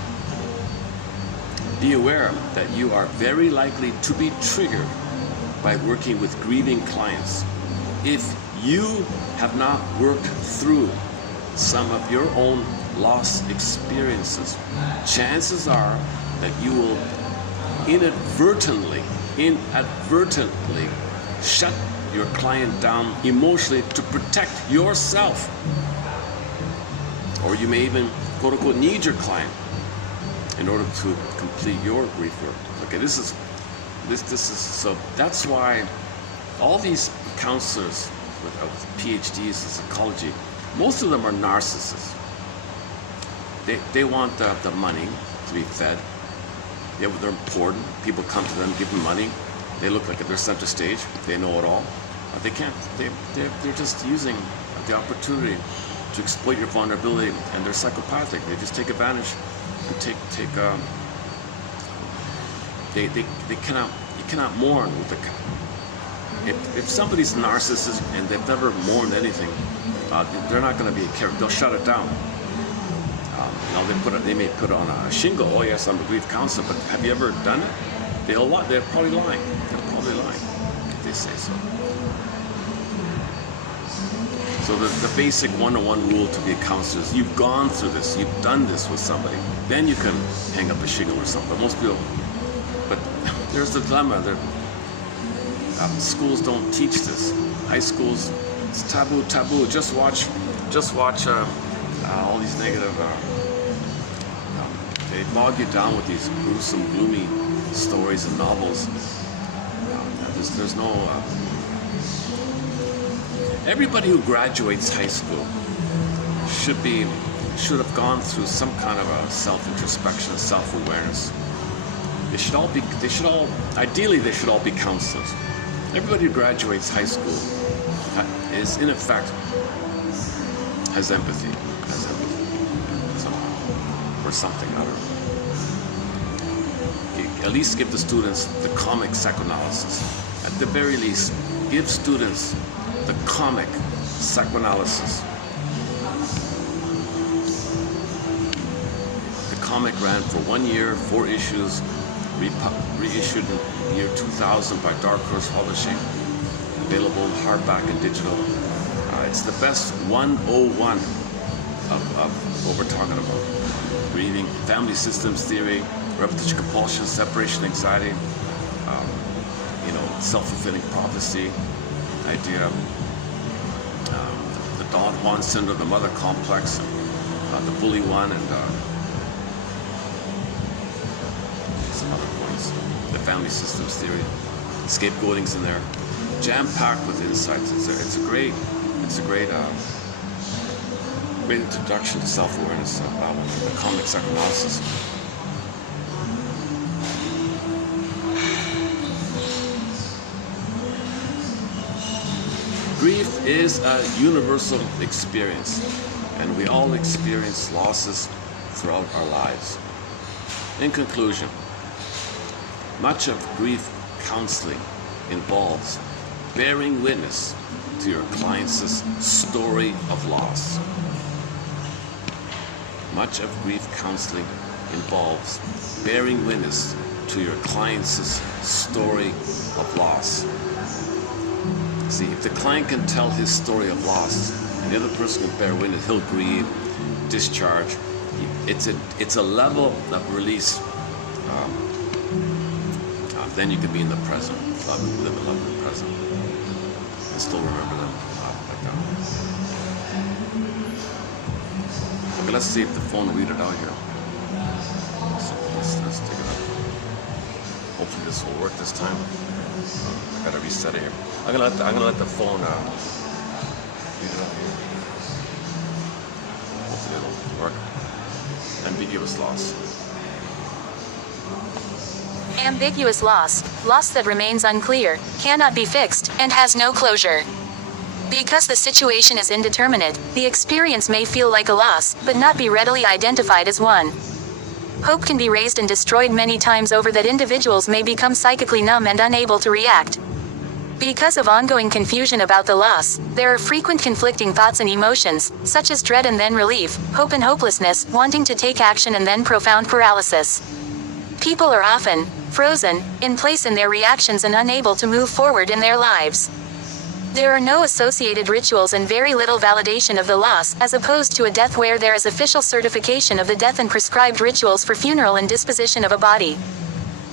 be aware that you are very likely to be triggered by working with grieving clients. If you have not worked through some of your own loss experiences, chances are that you will inadvertently shut your client down emotionally to protect yourself. Or you may even, quote unquote, need your client in order to complete your grief work. Okay, this is so that's why all these counselors with PhDs in psychology, most of them are narcissists. They want the money to be fed. They're important. People come to them, give them money. They look like they're center stage. They know it all. They can't. They're just using the opportunity to exploit your vulnerability, and they're psychopathic. They just take advantage and they cannot, you cannot mourn with the, if somebody's a narcissist and they've never mourned anything, they're not going to be a character. They'll shut it down. They may put on a shingle. Oh yes, I'm a grief counselor, but have you ever done it? They're probably lying. They're probably lying if they say so. So the basic 101 rule to be a counselor is you've gone through this, you've done this with somebody. Then you can hang up a shingle or something. But most people, but there's the dilemma. Schools don't teach this. High schools, it's taboo. Just watch all these negative. They bog you down with these gruesome, gloomy stories and novels. There's no. Everybody who graduates high school should have gone through some kind of a self-introspection, self-awareness. Ideally, they should all be counselors. Everybody who graduates high school is, in effect, has empathy, or something, I don't know. At least give the students the comic psychoanalysis. At the very least, give students the comic psychoanalysis. The comic ran for 1 year, 4 issues, reissued in the year 2000 by Dark Horse Publishing, available hardback and digital. It's the best 101 of what we're talking about. Grieving, family systems theory, repetition compulsion, separation anxiety, self-fulfilling prophecy, idea of the Don Juan syndrome, the mother complex, the bully one, and some other points. The family systems theory, scapegoating's in there, jam-packed with insights. It's a great introduction to self-awareness, the comic psychoanalysis. Grief is a universal experience, and we all experience losses throughout our lives. In conclusion, much of grief counseling involves bearing witness to your client's story of loss. Much of grief counseling involves bearing witness to your client's story of loss. See, if the client can tell his story of loss, and the other person can bear witness, he'll grieve, discharge. It's a level of release. Then you can be in the present, live in the present, and still remember them like that. Okay, let's see if the phone will read it out here. So let's take it out. Hopefully this will work this time. I gotta reset it here. I'm gonna let the phone read it out here. Hopefully it'll work. Ambiguous loss. Ambiguous loss, loss that remains unclear, cannot be fixed, and has no closure. Because the situation is indeterminate, the experience may feel like a loss, but not be readily identified as one. Hope can be raised and destroyed many times over that individuals may become psychically numb and unable to react. Because of ongoing confusion about the loss, there are frequent conflicting thoughts and emotions, such as dread and then relief, hope and hopelessness, wanting to take action and then profound paralysis. People are often frozen in place in their reactions and unable to move forward in their lives. There are no associated rituals and very little validation of the loss, as opposed to a death where there is official certification of the death and prescribed rituals for funeral and disposition of a body.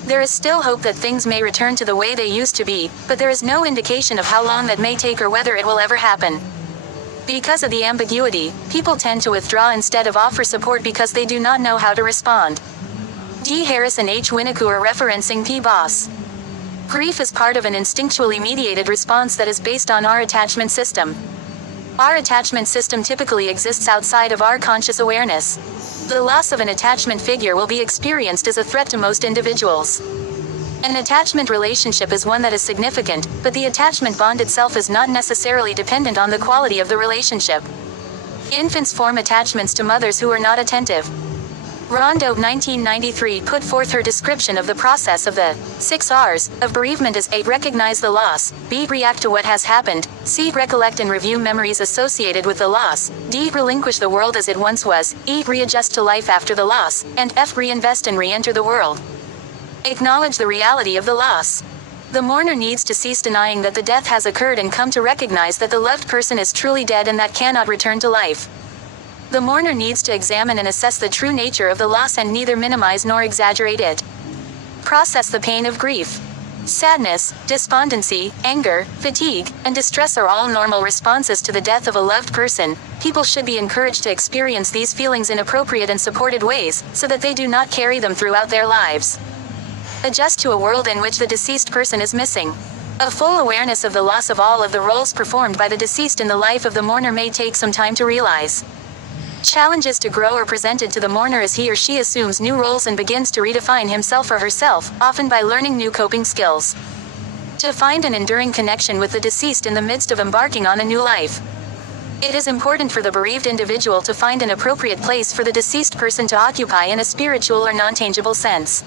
There is still hope that things may return to the way they used to be, but there is no indication of how long that may take or whether it will ever happen. Because of the ambiguity, people tend to withdraw instead of offer support because they do not know how to respond. D. Harris and H. Winnecourt referencing P. Boss. Grief is part of an instinctually mediated response that is based on our attachment system. Our attachment system typically exists outside of our conscious awareness. The loss of an attachment figure will be experienced as a threat to most individuals. An attachment relationship is one that is significant, but the attachment bond itself is not necessarily dependent on the quality of the relationship. Infants form attachments to mothers who are not attentive. Rondo, 1993, put forth her description of the process of the 6 R's of bereavement as A. Recognize the loss, B. React to what has happened, C. Recollect and review memories associated with the loss, D. Relinquish the world as it once was, E. Readjust to life after the loss, and F. Reinvest and re-enter the world. Acknowledge the reality of the loss. The mourner needs to cease denying that the death has occurred and come to recognize that the loved person is truly dead and that cannot return to life. The mourner needs to examine and assess the true nature of the loss and neither minimize nor exaggerate it. Process the pain of grief. Sadness, despondency, anger, fatigue, and distress are all normal responses to the death of a loved person. People should be encouraged to experience these feelings in appropriate and supported ways, so that they do not carry them throughout their lives. Adjust to a world in which the deceased person is missing. A full awareness of the loss of all of the roles performed by the deceased in the life of the mourner may take some time to realize. Challenges to grow are presented to the mourner as he or she assumes new roles and begins to redefine himself or herself, often by learning new coping skills. To find an enduring connection with the deceased in the midst of embarking on a new life. It is important for the bereaved individual to find an appropriate place for the deceased person to occupy in a spiritual or non-tangible sense.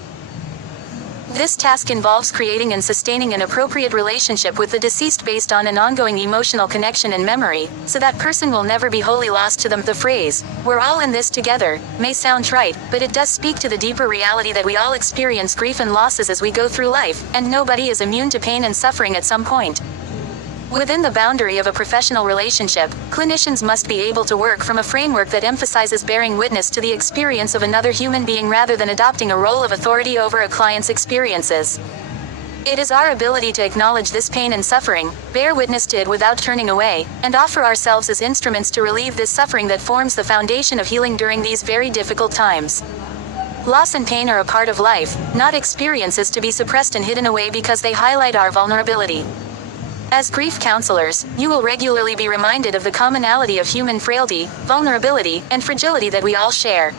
This task involves creating and sustaining an appropriate relationship with the deceased based on an ongoing emotional connection and memory, so that person will never be wholly lost to them. The phrase, "we're all in this together," may sound trite, but it does speak to the deeper reality that we all experience grief and losses as we go through life, and nobody is immune to pain and suffering at some point. Within the boundary of a professional relationship, clinicians must be able to work from a framework that emphasizes bearing witness to the experience of another human being rather than adopting a role of authority over a client's experiences. It is our ability to acknowledge this pain and suffering, bear witness to it without turning away, and offer ourselves as instruments to relieve this suffering that forms the foundation of healing during these very difficult times. Loss and pain are a part of life, not experiences to be suppressed and hidden away because they highlight our vulnerability. As grief counselors, you will regularly be reminded of the commonality of human frailty, vulnerability, and fragility that we all share.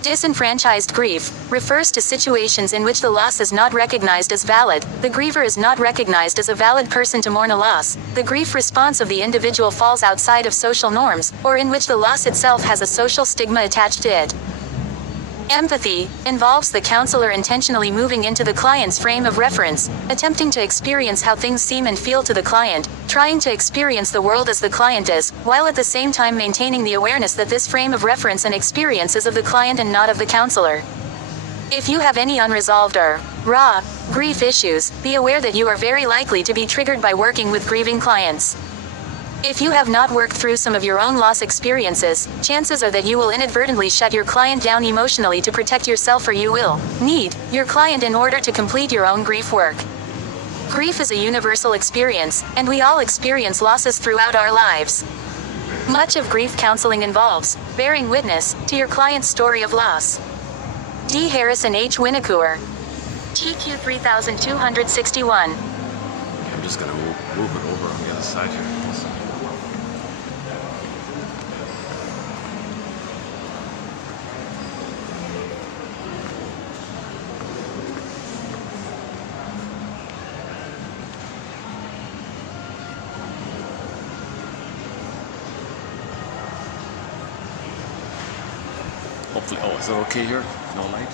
Disenfranchised grief refers to situations in which the loss is not recognized as valid, the griever is not recognized as a valid person to mourn a loss, the grief response of the individual falls outside of social norms, or in which the loss itself has a social stigma attached to it. Empathy involves the counselor intentionally moving into the client's frame of reference, attempting to experience how things seem and feel to the client, trying to experience the world as the client is, while at the same time maintaining the awareness that this frame of reference and experience is of the client and not of the counselor. If you have any unresolved or raw grief issues, be aware that you are very likely to be triggered by working with grieving clients. If you have not worked through some of your own loss experiences, chances are that you will inadvertently shut your client down emotionally to protect yourself, or you will need your client in order to complete your own grief work. Grief is a universal experience, and we all experience losses throughout our lives. Much of grief counseling involves bearing witness to your client's story of loss. D. Harris and H. Winnecour. TQ 3261. I'm just going to move it over on the other side here. Hopefully, is it okay here? No light?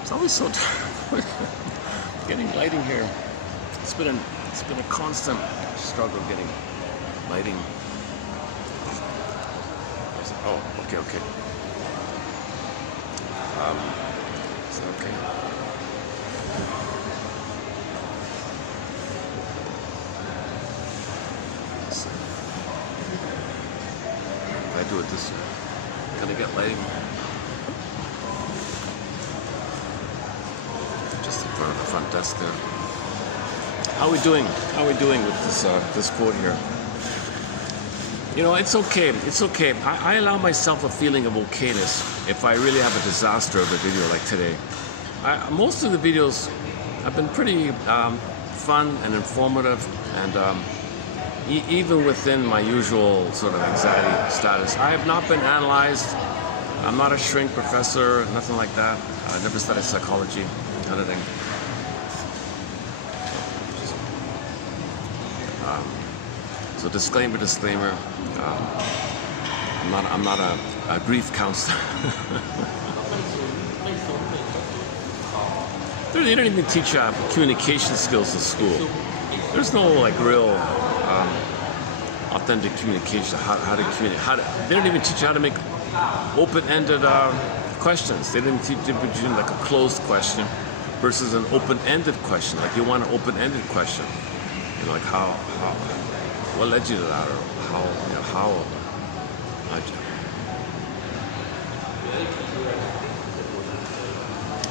It's always so getting lighting here. It's been a constant struggle getting lighting. Oh, okay. Is that okay? If I do it this way, can I get lighting? Just in front of the front desk there. How are we doing? How are we doing with this quote here? You know, it's okay. It's okay. I allow myself a feeling of okayness if I really have a disaster of a video like today. Most of the videos have been pretty fun and informative, and even within my usual sort of anxiety status. I have not been analyzed. I'm not a shrink professor, nothing like that. I never studied psychology, anything. So disclaimer. I'm not a grief counselor. They don't even teach communication skills in school. There's no like real authentic communication. How to communicate. They don't even teach you how to make open-ended questions. They didn't teach you like a closed question versus an open-ended question. Like you want an open-ended question. You know, like what led you to that, or how.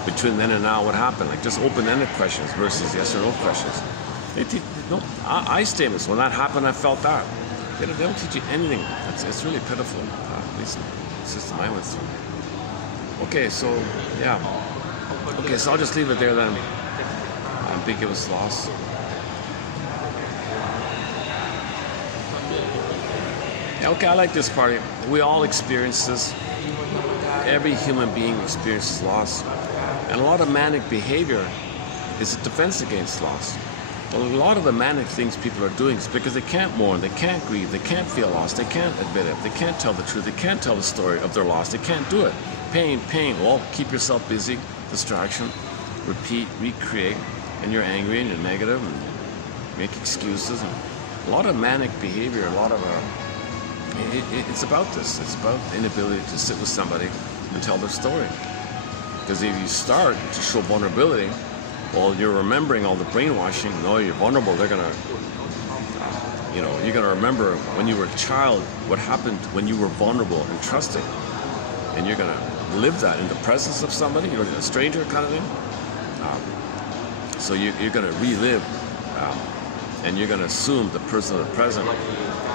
Between then and now, what happened? Like just open-ended questions versus yes or no questions. I statements. When that happened, I felt that. They don't teach you anything. It's really pitiful. At least the system I went through. Okay, so yeah. Okay, so I'll just leave it there then. Ambiguous loss. Yeah, okay, I like this part. We all experience this. Every human being experiences loss. And a lot of manic behavior is a defense against loss. Well, a lot of the manic things people are doing is because they can't mourn, they can't grieve, they can't feel lost, they can't admit it, they can't tell the truth, they can't tell the story of their loss, they can't do it. Pain. Well, keep yourself busy, distraction, repeat, recreate, and you're angry and you're negative and make excuses. And a lot of manic behavior, a lot of it's about this. It's about the inability to sit with somebody and tell their story. Because if you start to show vulnerability, well, you're remembering all the brainwashing. No, you're vulnerable. They're gonna, you're gonna remember when you were a child what happened when you were vulnerable and trusting, and you're gonna live that in the presence of somebody, a stranger kind of thing. So you're gonna relive, and you're gonna assume the person of the present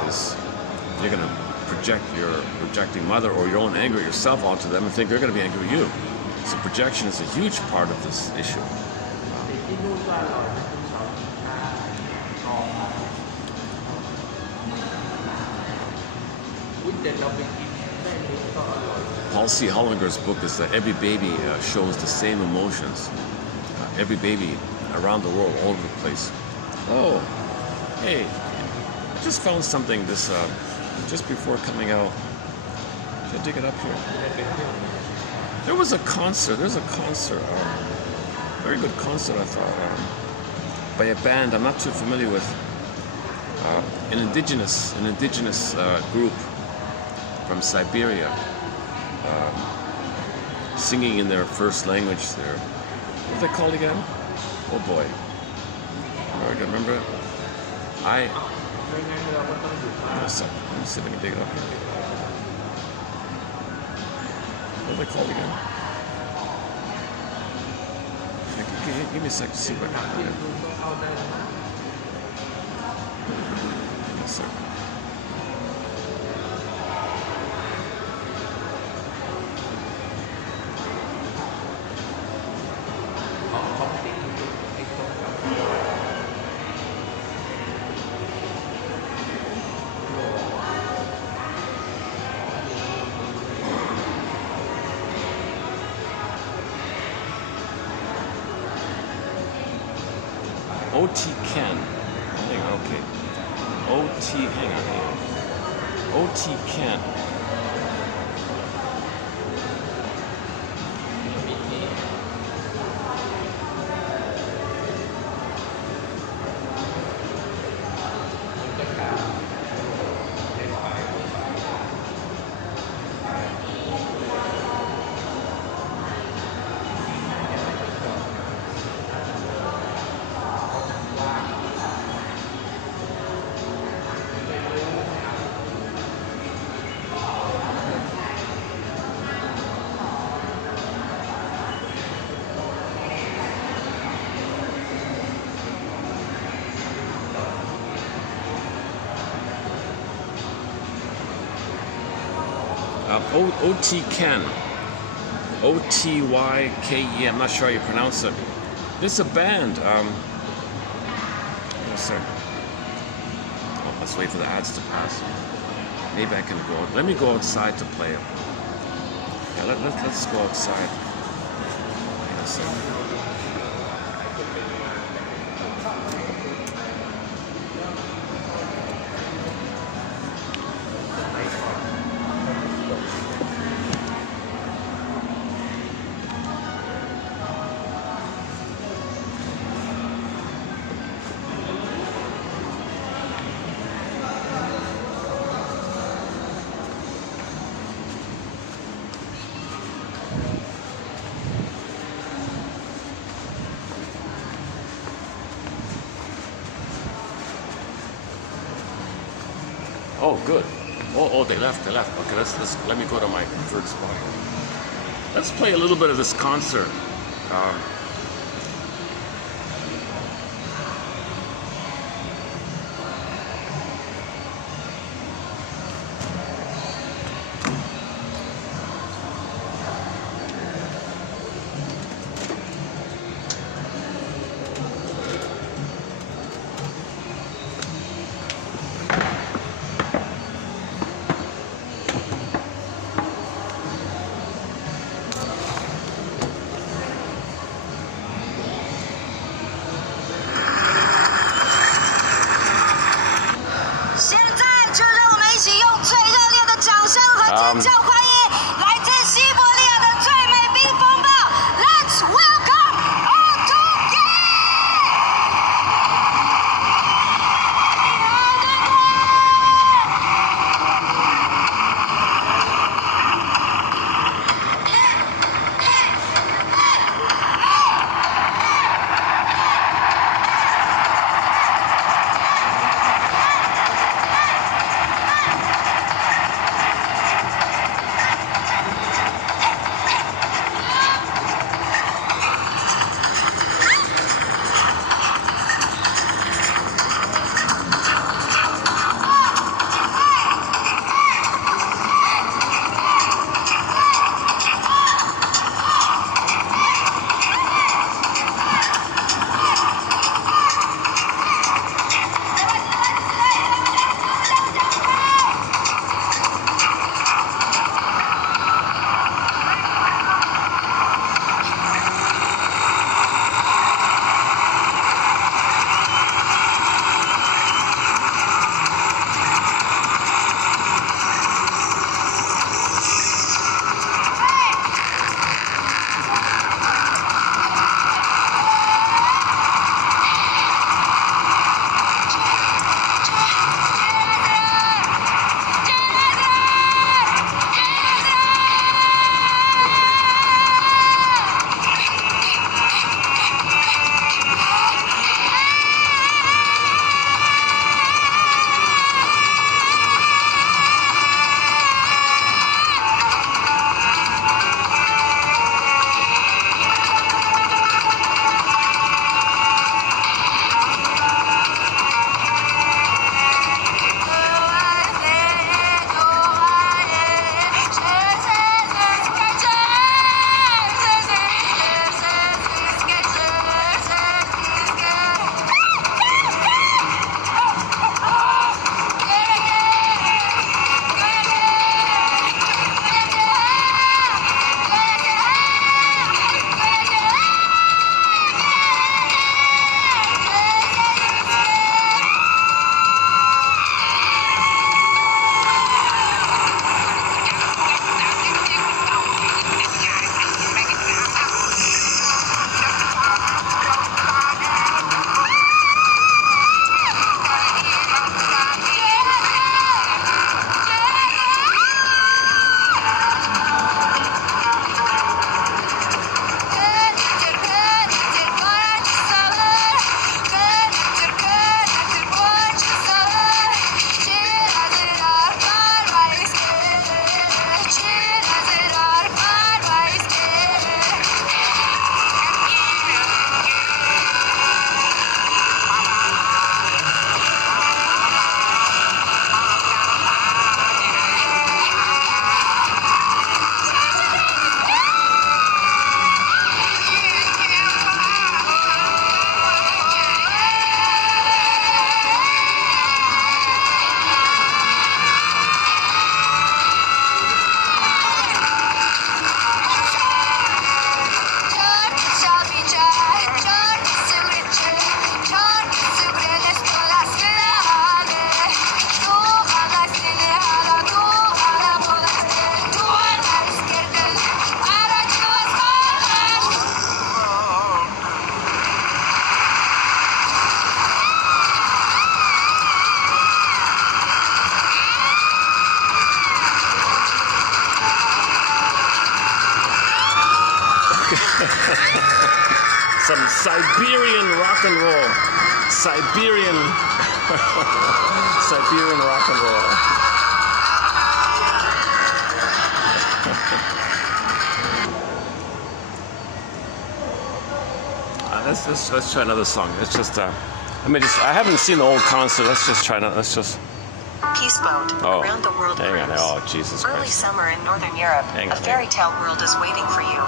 is. You're gonna project your projecting mother or your own anger at yourself onto them and think they're gonna be angry with you. So projection is a huge part of this issue. Paul C. Hollinger's book is that every baby shows the same emotions. Every baby around the world, all over the place. Oh, hey, I just found something this just before coming out. Should I dig it up here? There was a concert. There's a concert. Very good concert, I thought, by a band I'm not too familiar with. An indigenous group from Siberia, singing in their first language. What are they called again? Oh boy, I remember it. Let me see if I can dig it up here. What are they called again? Give me a second to see if I can find it. Give me a second. O.T. Ken. Hang on, okay. O.T. Hang on here. O.T. Ken. O.T. Ken. O-T-Y-K-E. I'm not sure how you pronounce it. This is a band. Yes, sir. Oh, let's wait for the ads to pass. Maybe I can go. Let me go outside to play it. Yeah, let's go outside. Yes, sir. Oh, good. Oh, they left. Okay, let me go to my preferred spot. Let's play a little bit of this concert. Some Siberian rock and roll. Siberian Siberian rock and roll. Let's try another song. It's just I haven't seen the whole concert. Let's just try. Let's just. Peace boat. Oh, Around the world hang on. cruise. Oh, Jesus Early Christ. summer in Northern Europe. Hang A on, fairy tale world is waiting for you.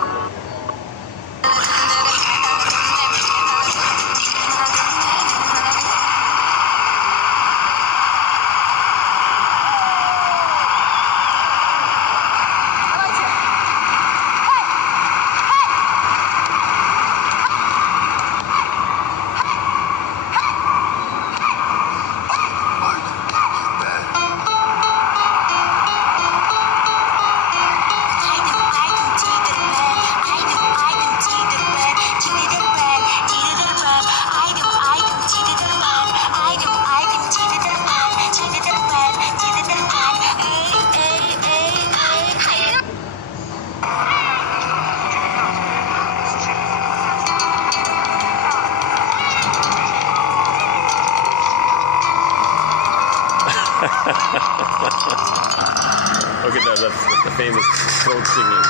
Look at that, the famous throat singing.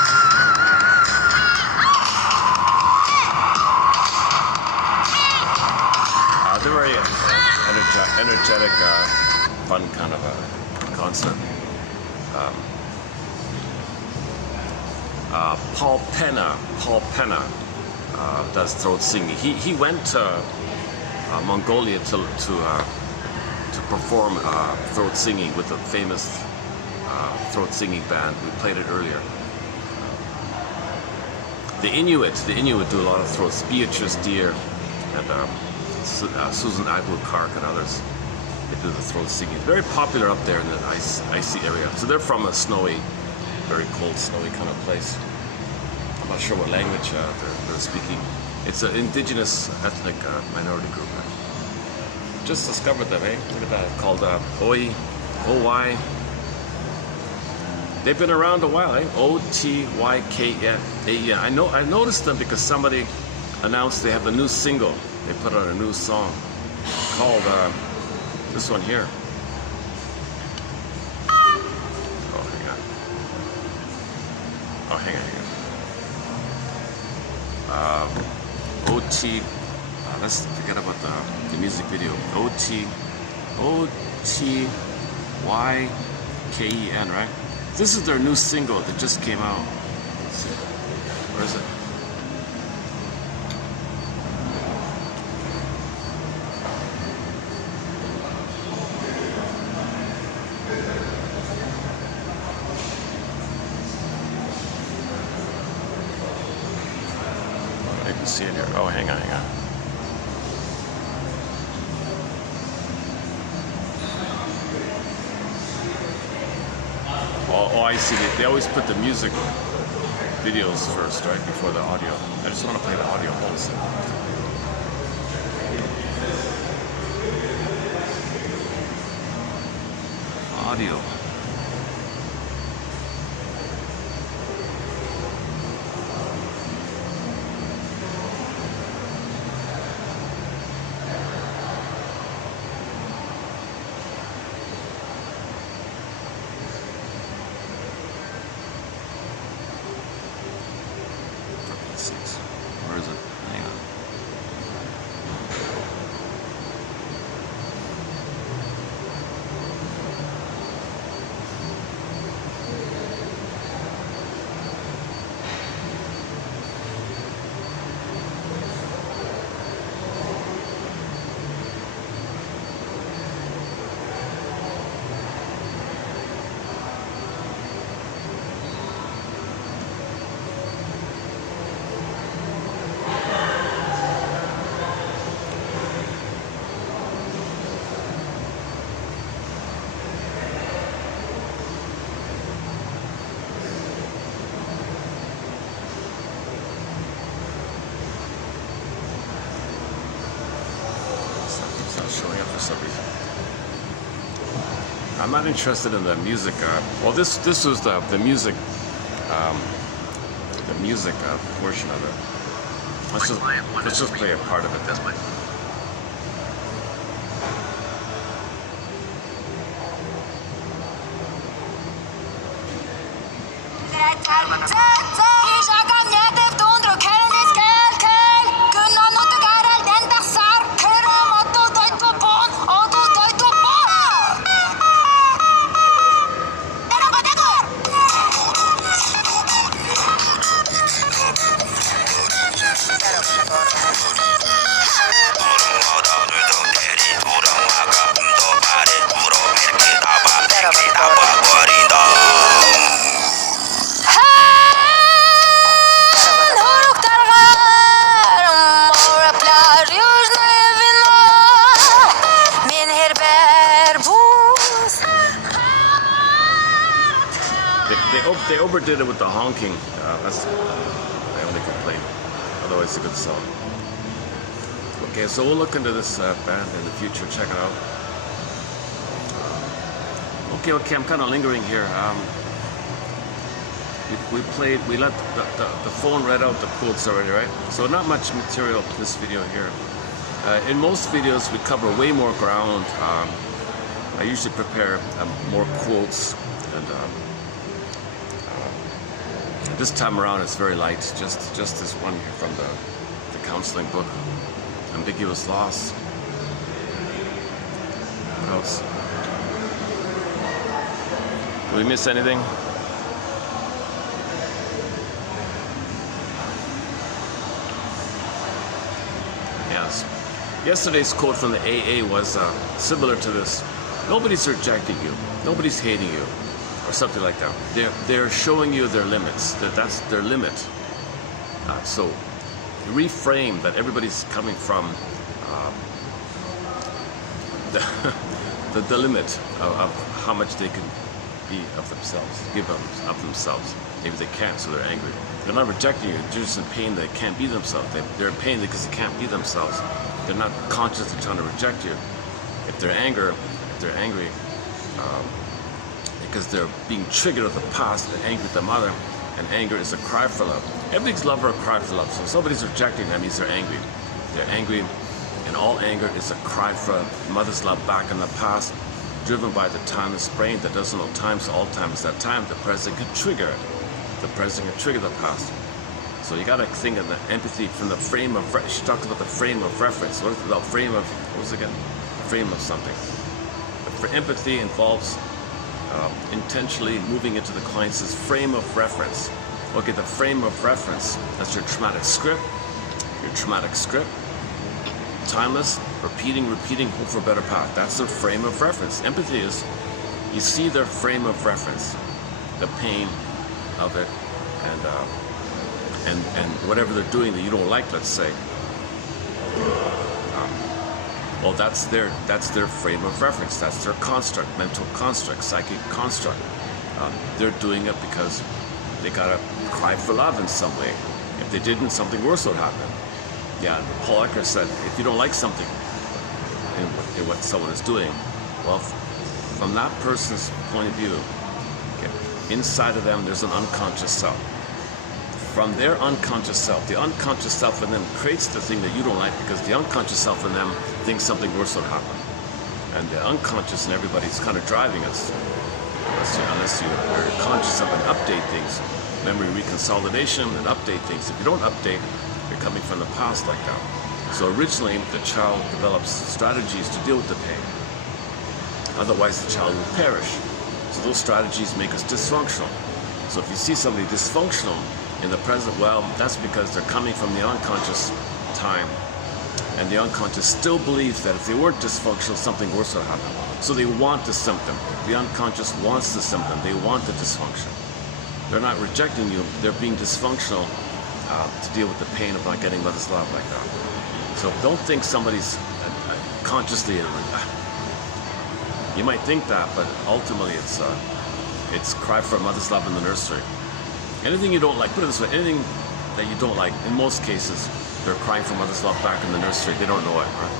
They're very energetic, fun kind of a concert. Paul Penna does throat singing. He went to Mongolia to perform throat singing with the famous throat singing band. We played it earlier. The Inuit do a lot of throats. Beatrice Deer and Susan Aglu-Kark and others. They do the throat singing. Very popular up there in the icy area. So they're from a snowy, very cold, snowy kind of place. I'm not sure what language they're speaking. It's an indigenous ethnic minority group. Just discovered them, eh? Look at that. Called OY. They've been around a while, eh? OTYKA. I noticed them because somebody announced they have a new single. They put out a new song called this one here. Oh, hang on. OT. Let's forget about the music video. OTYKEN, right? This is their new single that just came out. Let's see. Where is it? I can see it here. Oh, hang on. Oh, I see. They always put the music videos first, right, before the audio. I just want to play the audio. Hold on a second. Audio. Where is it? Hang on. Showing up for some reason. I'm not interested in the music. Well, this was the music portion of it. Let's just play a part of it. They overdid it with the honking. That's my only complaint. Otherwise, it's a good song. Okay, so we'll look into this band in the future. Check it out. Okay, I'm kind of lingering here. We let the phone read out the quotes already, right? So not much material in this video here. In most videos, we cover way more ground. I usually prepare more quotes, and this time around it's very light. Just this one here from the counseling book, Ambiguous Loss. What else? Did we miss anything? Yes. Yesterday's quote from the AA was similar to this. Nobody's rejecting you. Nobody's hating you. Or something like that. They're showing you their limits. That's their limit. So reframe that everybody's coming from the limit of how much they can be of themselves, give of themselves. Maybe they can't, so they're angry. They're not rejecting you. They're just in pain that they can't be themselves. They're in pain because they can't be themselves. They're not consciously trying to reject you. If they're angry, because they're being triggered of the past and angry at the mother, and anger is a cry for love. Everything's love or a cry for love. So if somebody's rejecting, that means they're angry. They're angry, and all anger is a cry for mother's love back in the past, driven by the timeless brain that doesn't know time, so all time is that time. The present can trigger it. The present can trigger the past. So you gotta think of the empathy from the frame of, she talked about the frame of reference. What is the frame of, what was it again? Frame of something. For empathy involves intentionally moving into the client's frame of reference. Okay, the frame of reference, that's your traumatic script. Your traumatic script, timeless, repeating, hope for a better path. That's their frame of reference. Empathy is, you see their frame of reference, the pain of it, and whatever they're doing that you don't like, let's say. Well, that's their frame of reference. That's their construct, mental construct, psychic construct. They're doing it because they gotta cry for love in some way. If they didn't, something worse would happen. Yeah, Paul Ecker said, if you don't like something in what someone is doing, well, from that person's point of view, okay, inside of them, there's an unconscious self. From their unconscious self, the unconscious self in them creates the thing that you don't like because the unconscious self in them thinks something worse will happen. And the unconscious in everybody is kind of driving us, unless you're conscious of and update things. Memory reconsolidation and update things. If you don't update, you're coming from the past like that. So originally, the child develops strategies to deal with the pain. Otherwise, the child will perish. So those strategies make us dysfunctional. So if you see somebody dysfunctional in the present, well, that's because they're coming from the unconscious time. And the unconscious still believes that if they weren't dysfunctional, something worse would happen. So they want the symptom. The unconscious wants the symptom. They want the dysfunction. They're not rejecting you. They're being dysfunctional to deal with the pain of not getting mother's love like that. So don't think somebody's consciously. You might think that, but ultimately it's cry for mother's love in the nursery. Anything you don't like, put it this way, anything that you don't like, in most cases, they're crying for mother's love back in the nursery. They don't know it, right?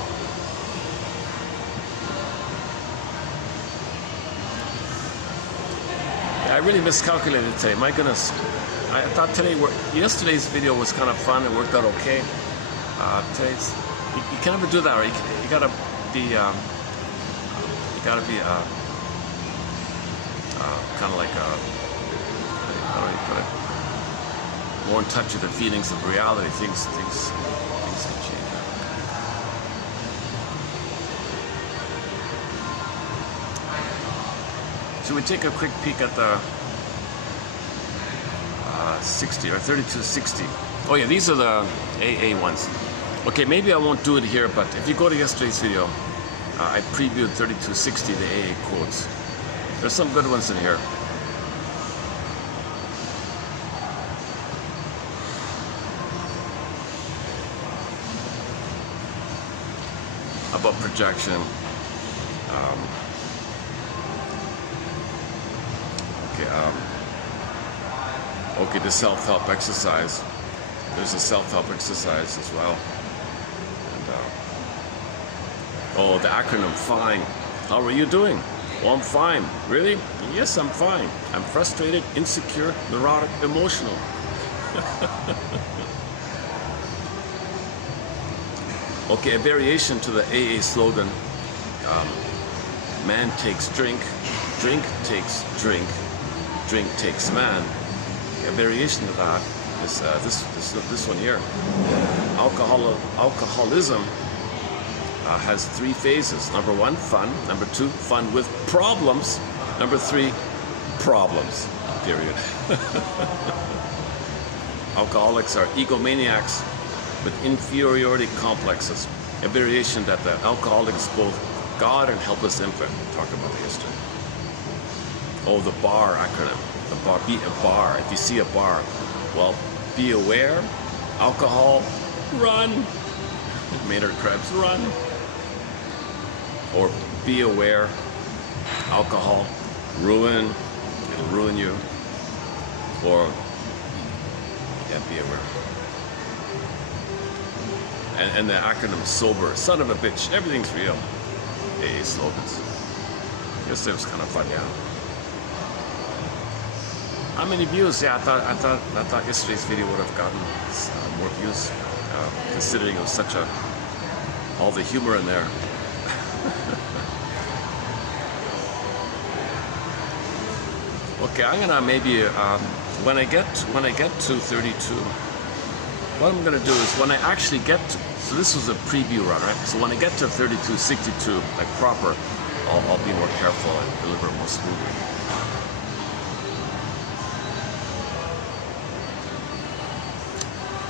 Yeah, I really miscalculated today. My goodness. I thought yesterday's video was kind of fun. It worked out okay. Today's, you can never do that, right? You gotta be kind of like, how do you put it? more in touch with their feelings of reality. Things have changed. Should we take a quick peek at the 60 or 3260? Oh yeah, these are the AA ones. Okay, maybe I won't do it here, but if you go to yesterday's video, I previewed 3260, the AA quotes. There's some good ones in here. About projection. Okay, the self-help exercise. There's a self-help exercise as well. And, oh, the acronym FINE. How are you doing? Oh, I'm fine. Really? Yes, I'm fine. I'm frustrated, insecure, neurotic, emotional. Okay, a variation to the AA slogan, man takes drink, drink takes drink, drink takes man. A variation of that is this one here. Alcoholism has 3 phases. Number 1, fun. Number 2, fun with problems. Number 3, problems. Period. Alcoholics are egomaniacs with inferiority complexes. A variation that the alcoholic is both God and helpless infant. Talk about the history. Oh, the BAR acronym. The bar, be a bar. If you see a bar, well, be aware, alcohol, run. Maynard Krebs, run. Or be aware, alcohol, ruin, it'll ruin you. Or, yeah, be aware. And the acronym sober, son of a bitch, everything's real. AA slogans. Guess it was kind of fun, yeah. How many views? Yeah, I thought yesterday's video would have gotten more views, considering it was such all the humor in there. Okay, I'm gonna maybe when I get to 32, what I'm gonna do is when I actually get to, so this was a preview run, right? So when I get to 3262, like proper, I'll be more careful and deliver more smoothly.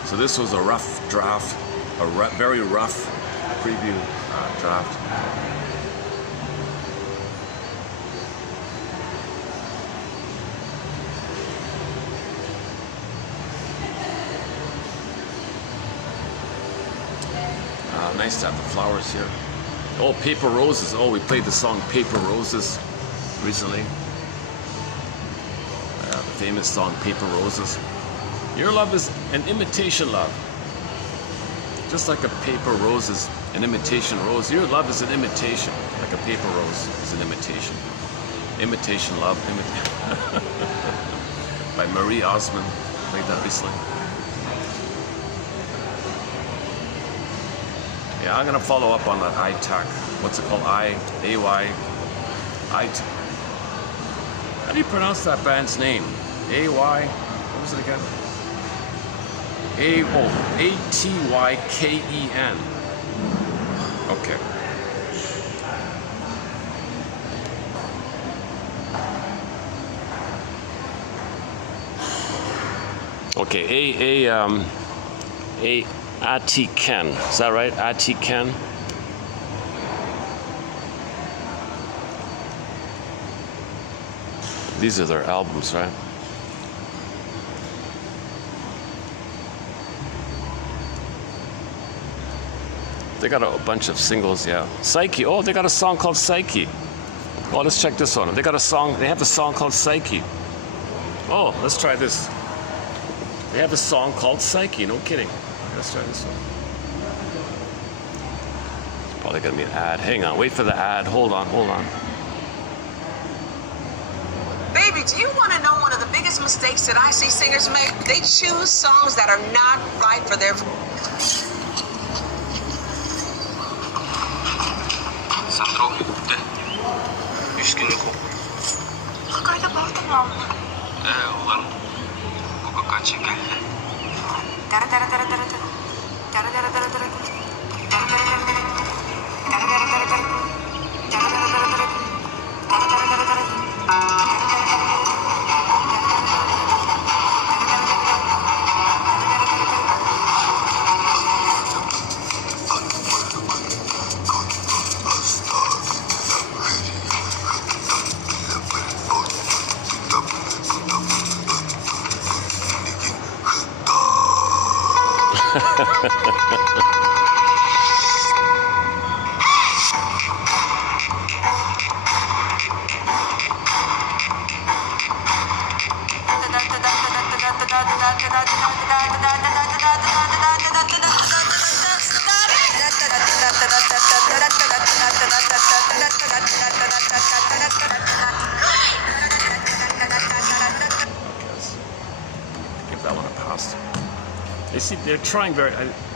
So this was a rough draft, very rough preview draft. Nice to have the flowers here. Oh, Paper Roses. Oh, we played the song Paper Roses recently. The famous song Paper Roses. Your love is an imitation love. Just like a paper rose is an imitation rose, your love is an imitation. Like a paper rose is an imitation. Imitation love. By Marie Osmond. Played that recently. Yeah, I'm gonna follow up on that ITAC. What's it called? AY. How do you pronounce that band's name? AY. What was it again? ATYKEN. Okay. Okay, Atiken. Is that right? Atiken. These are their albums, right? They got a bunch of singles, yeah. Psyche. Oh, they got a song called Psyche. Oh, let's check this one. They got a song. They have a song called Psyche. Oh, let's try this. They have a song called Psyche. No kidding. Let's try this one. It's probably gonna be an ad. Hang on. Wait for the ad. Hold on. Hold on. Baby, do you want to know one of the biggest mistakes that I see singers make? They choose songs that are not right for their... Sandro ute. Husker du kom? Kakak itu baru kenal. Olan. Buka kaca kan? Give that one a pass. They see they're trying very.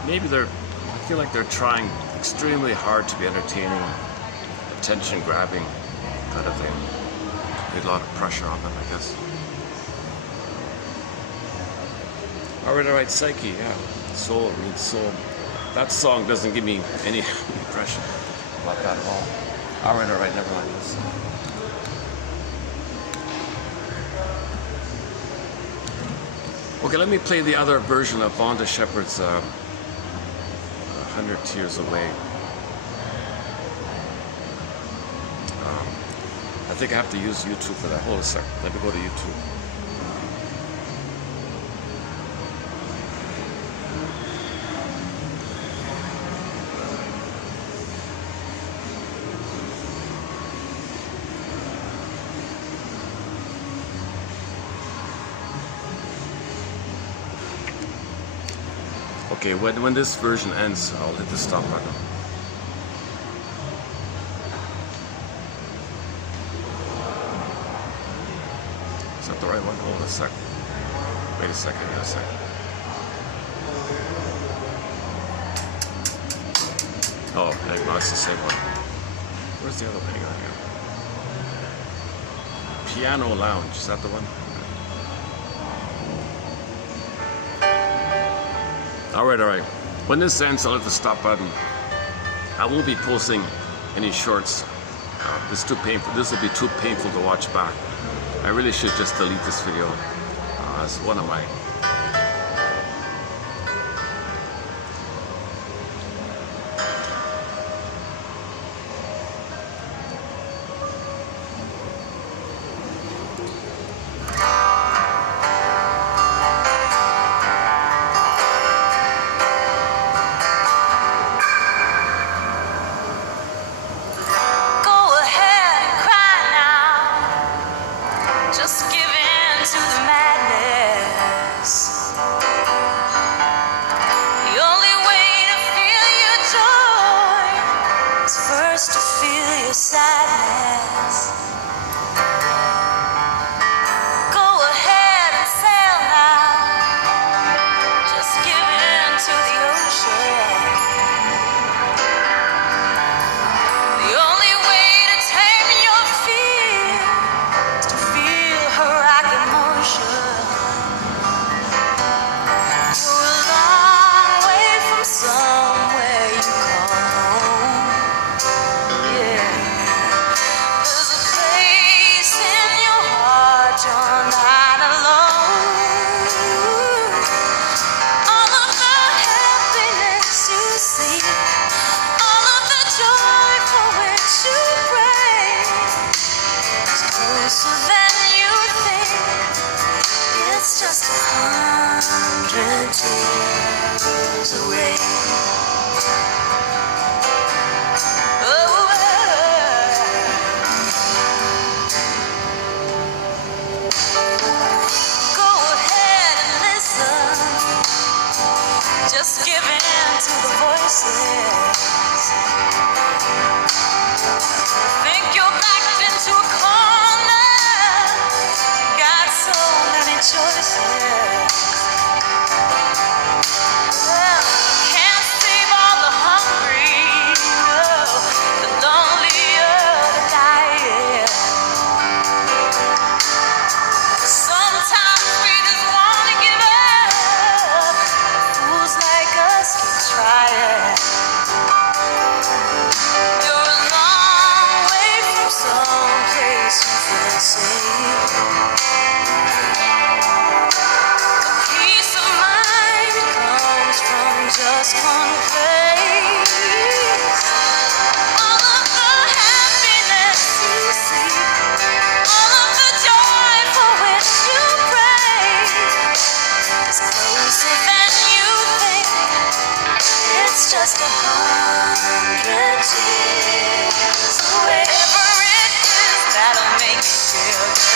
Maybe they're. I feel like they're trying extremely hard to be entertaining, attention grabbing, kind of thing. Need a lot of pressure on them, I guess. All right, Psyche, yeah. Soul, read Soul. That song doesn't give me any impression about that at all. All right, never mind this. Okay, let me play the other version of Vonda Shepard's 100 Tears Away. I think I have to use YouTube for that. Hold a sec. Let me go to YouTube. Okay, when this version ends, I'll hit the stop button. Is that the right one? Hold a sec. Wait a second, wait a second. Oh, no, it's the same one. Where's the other one? Hang on here. Piano Lounge, is that the one? All right. When this ends, I'll hit the stop button. I won't be posting any shorts. This is too painful. This will be too painful to watch back. I really should just delete this video. It's one of my. just 100 tears. Whatever it is that'll make me feel good.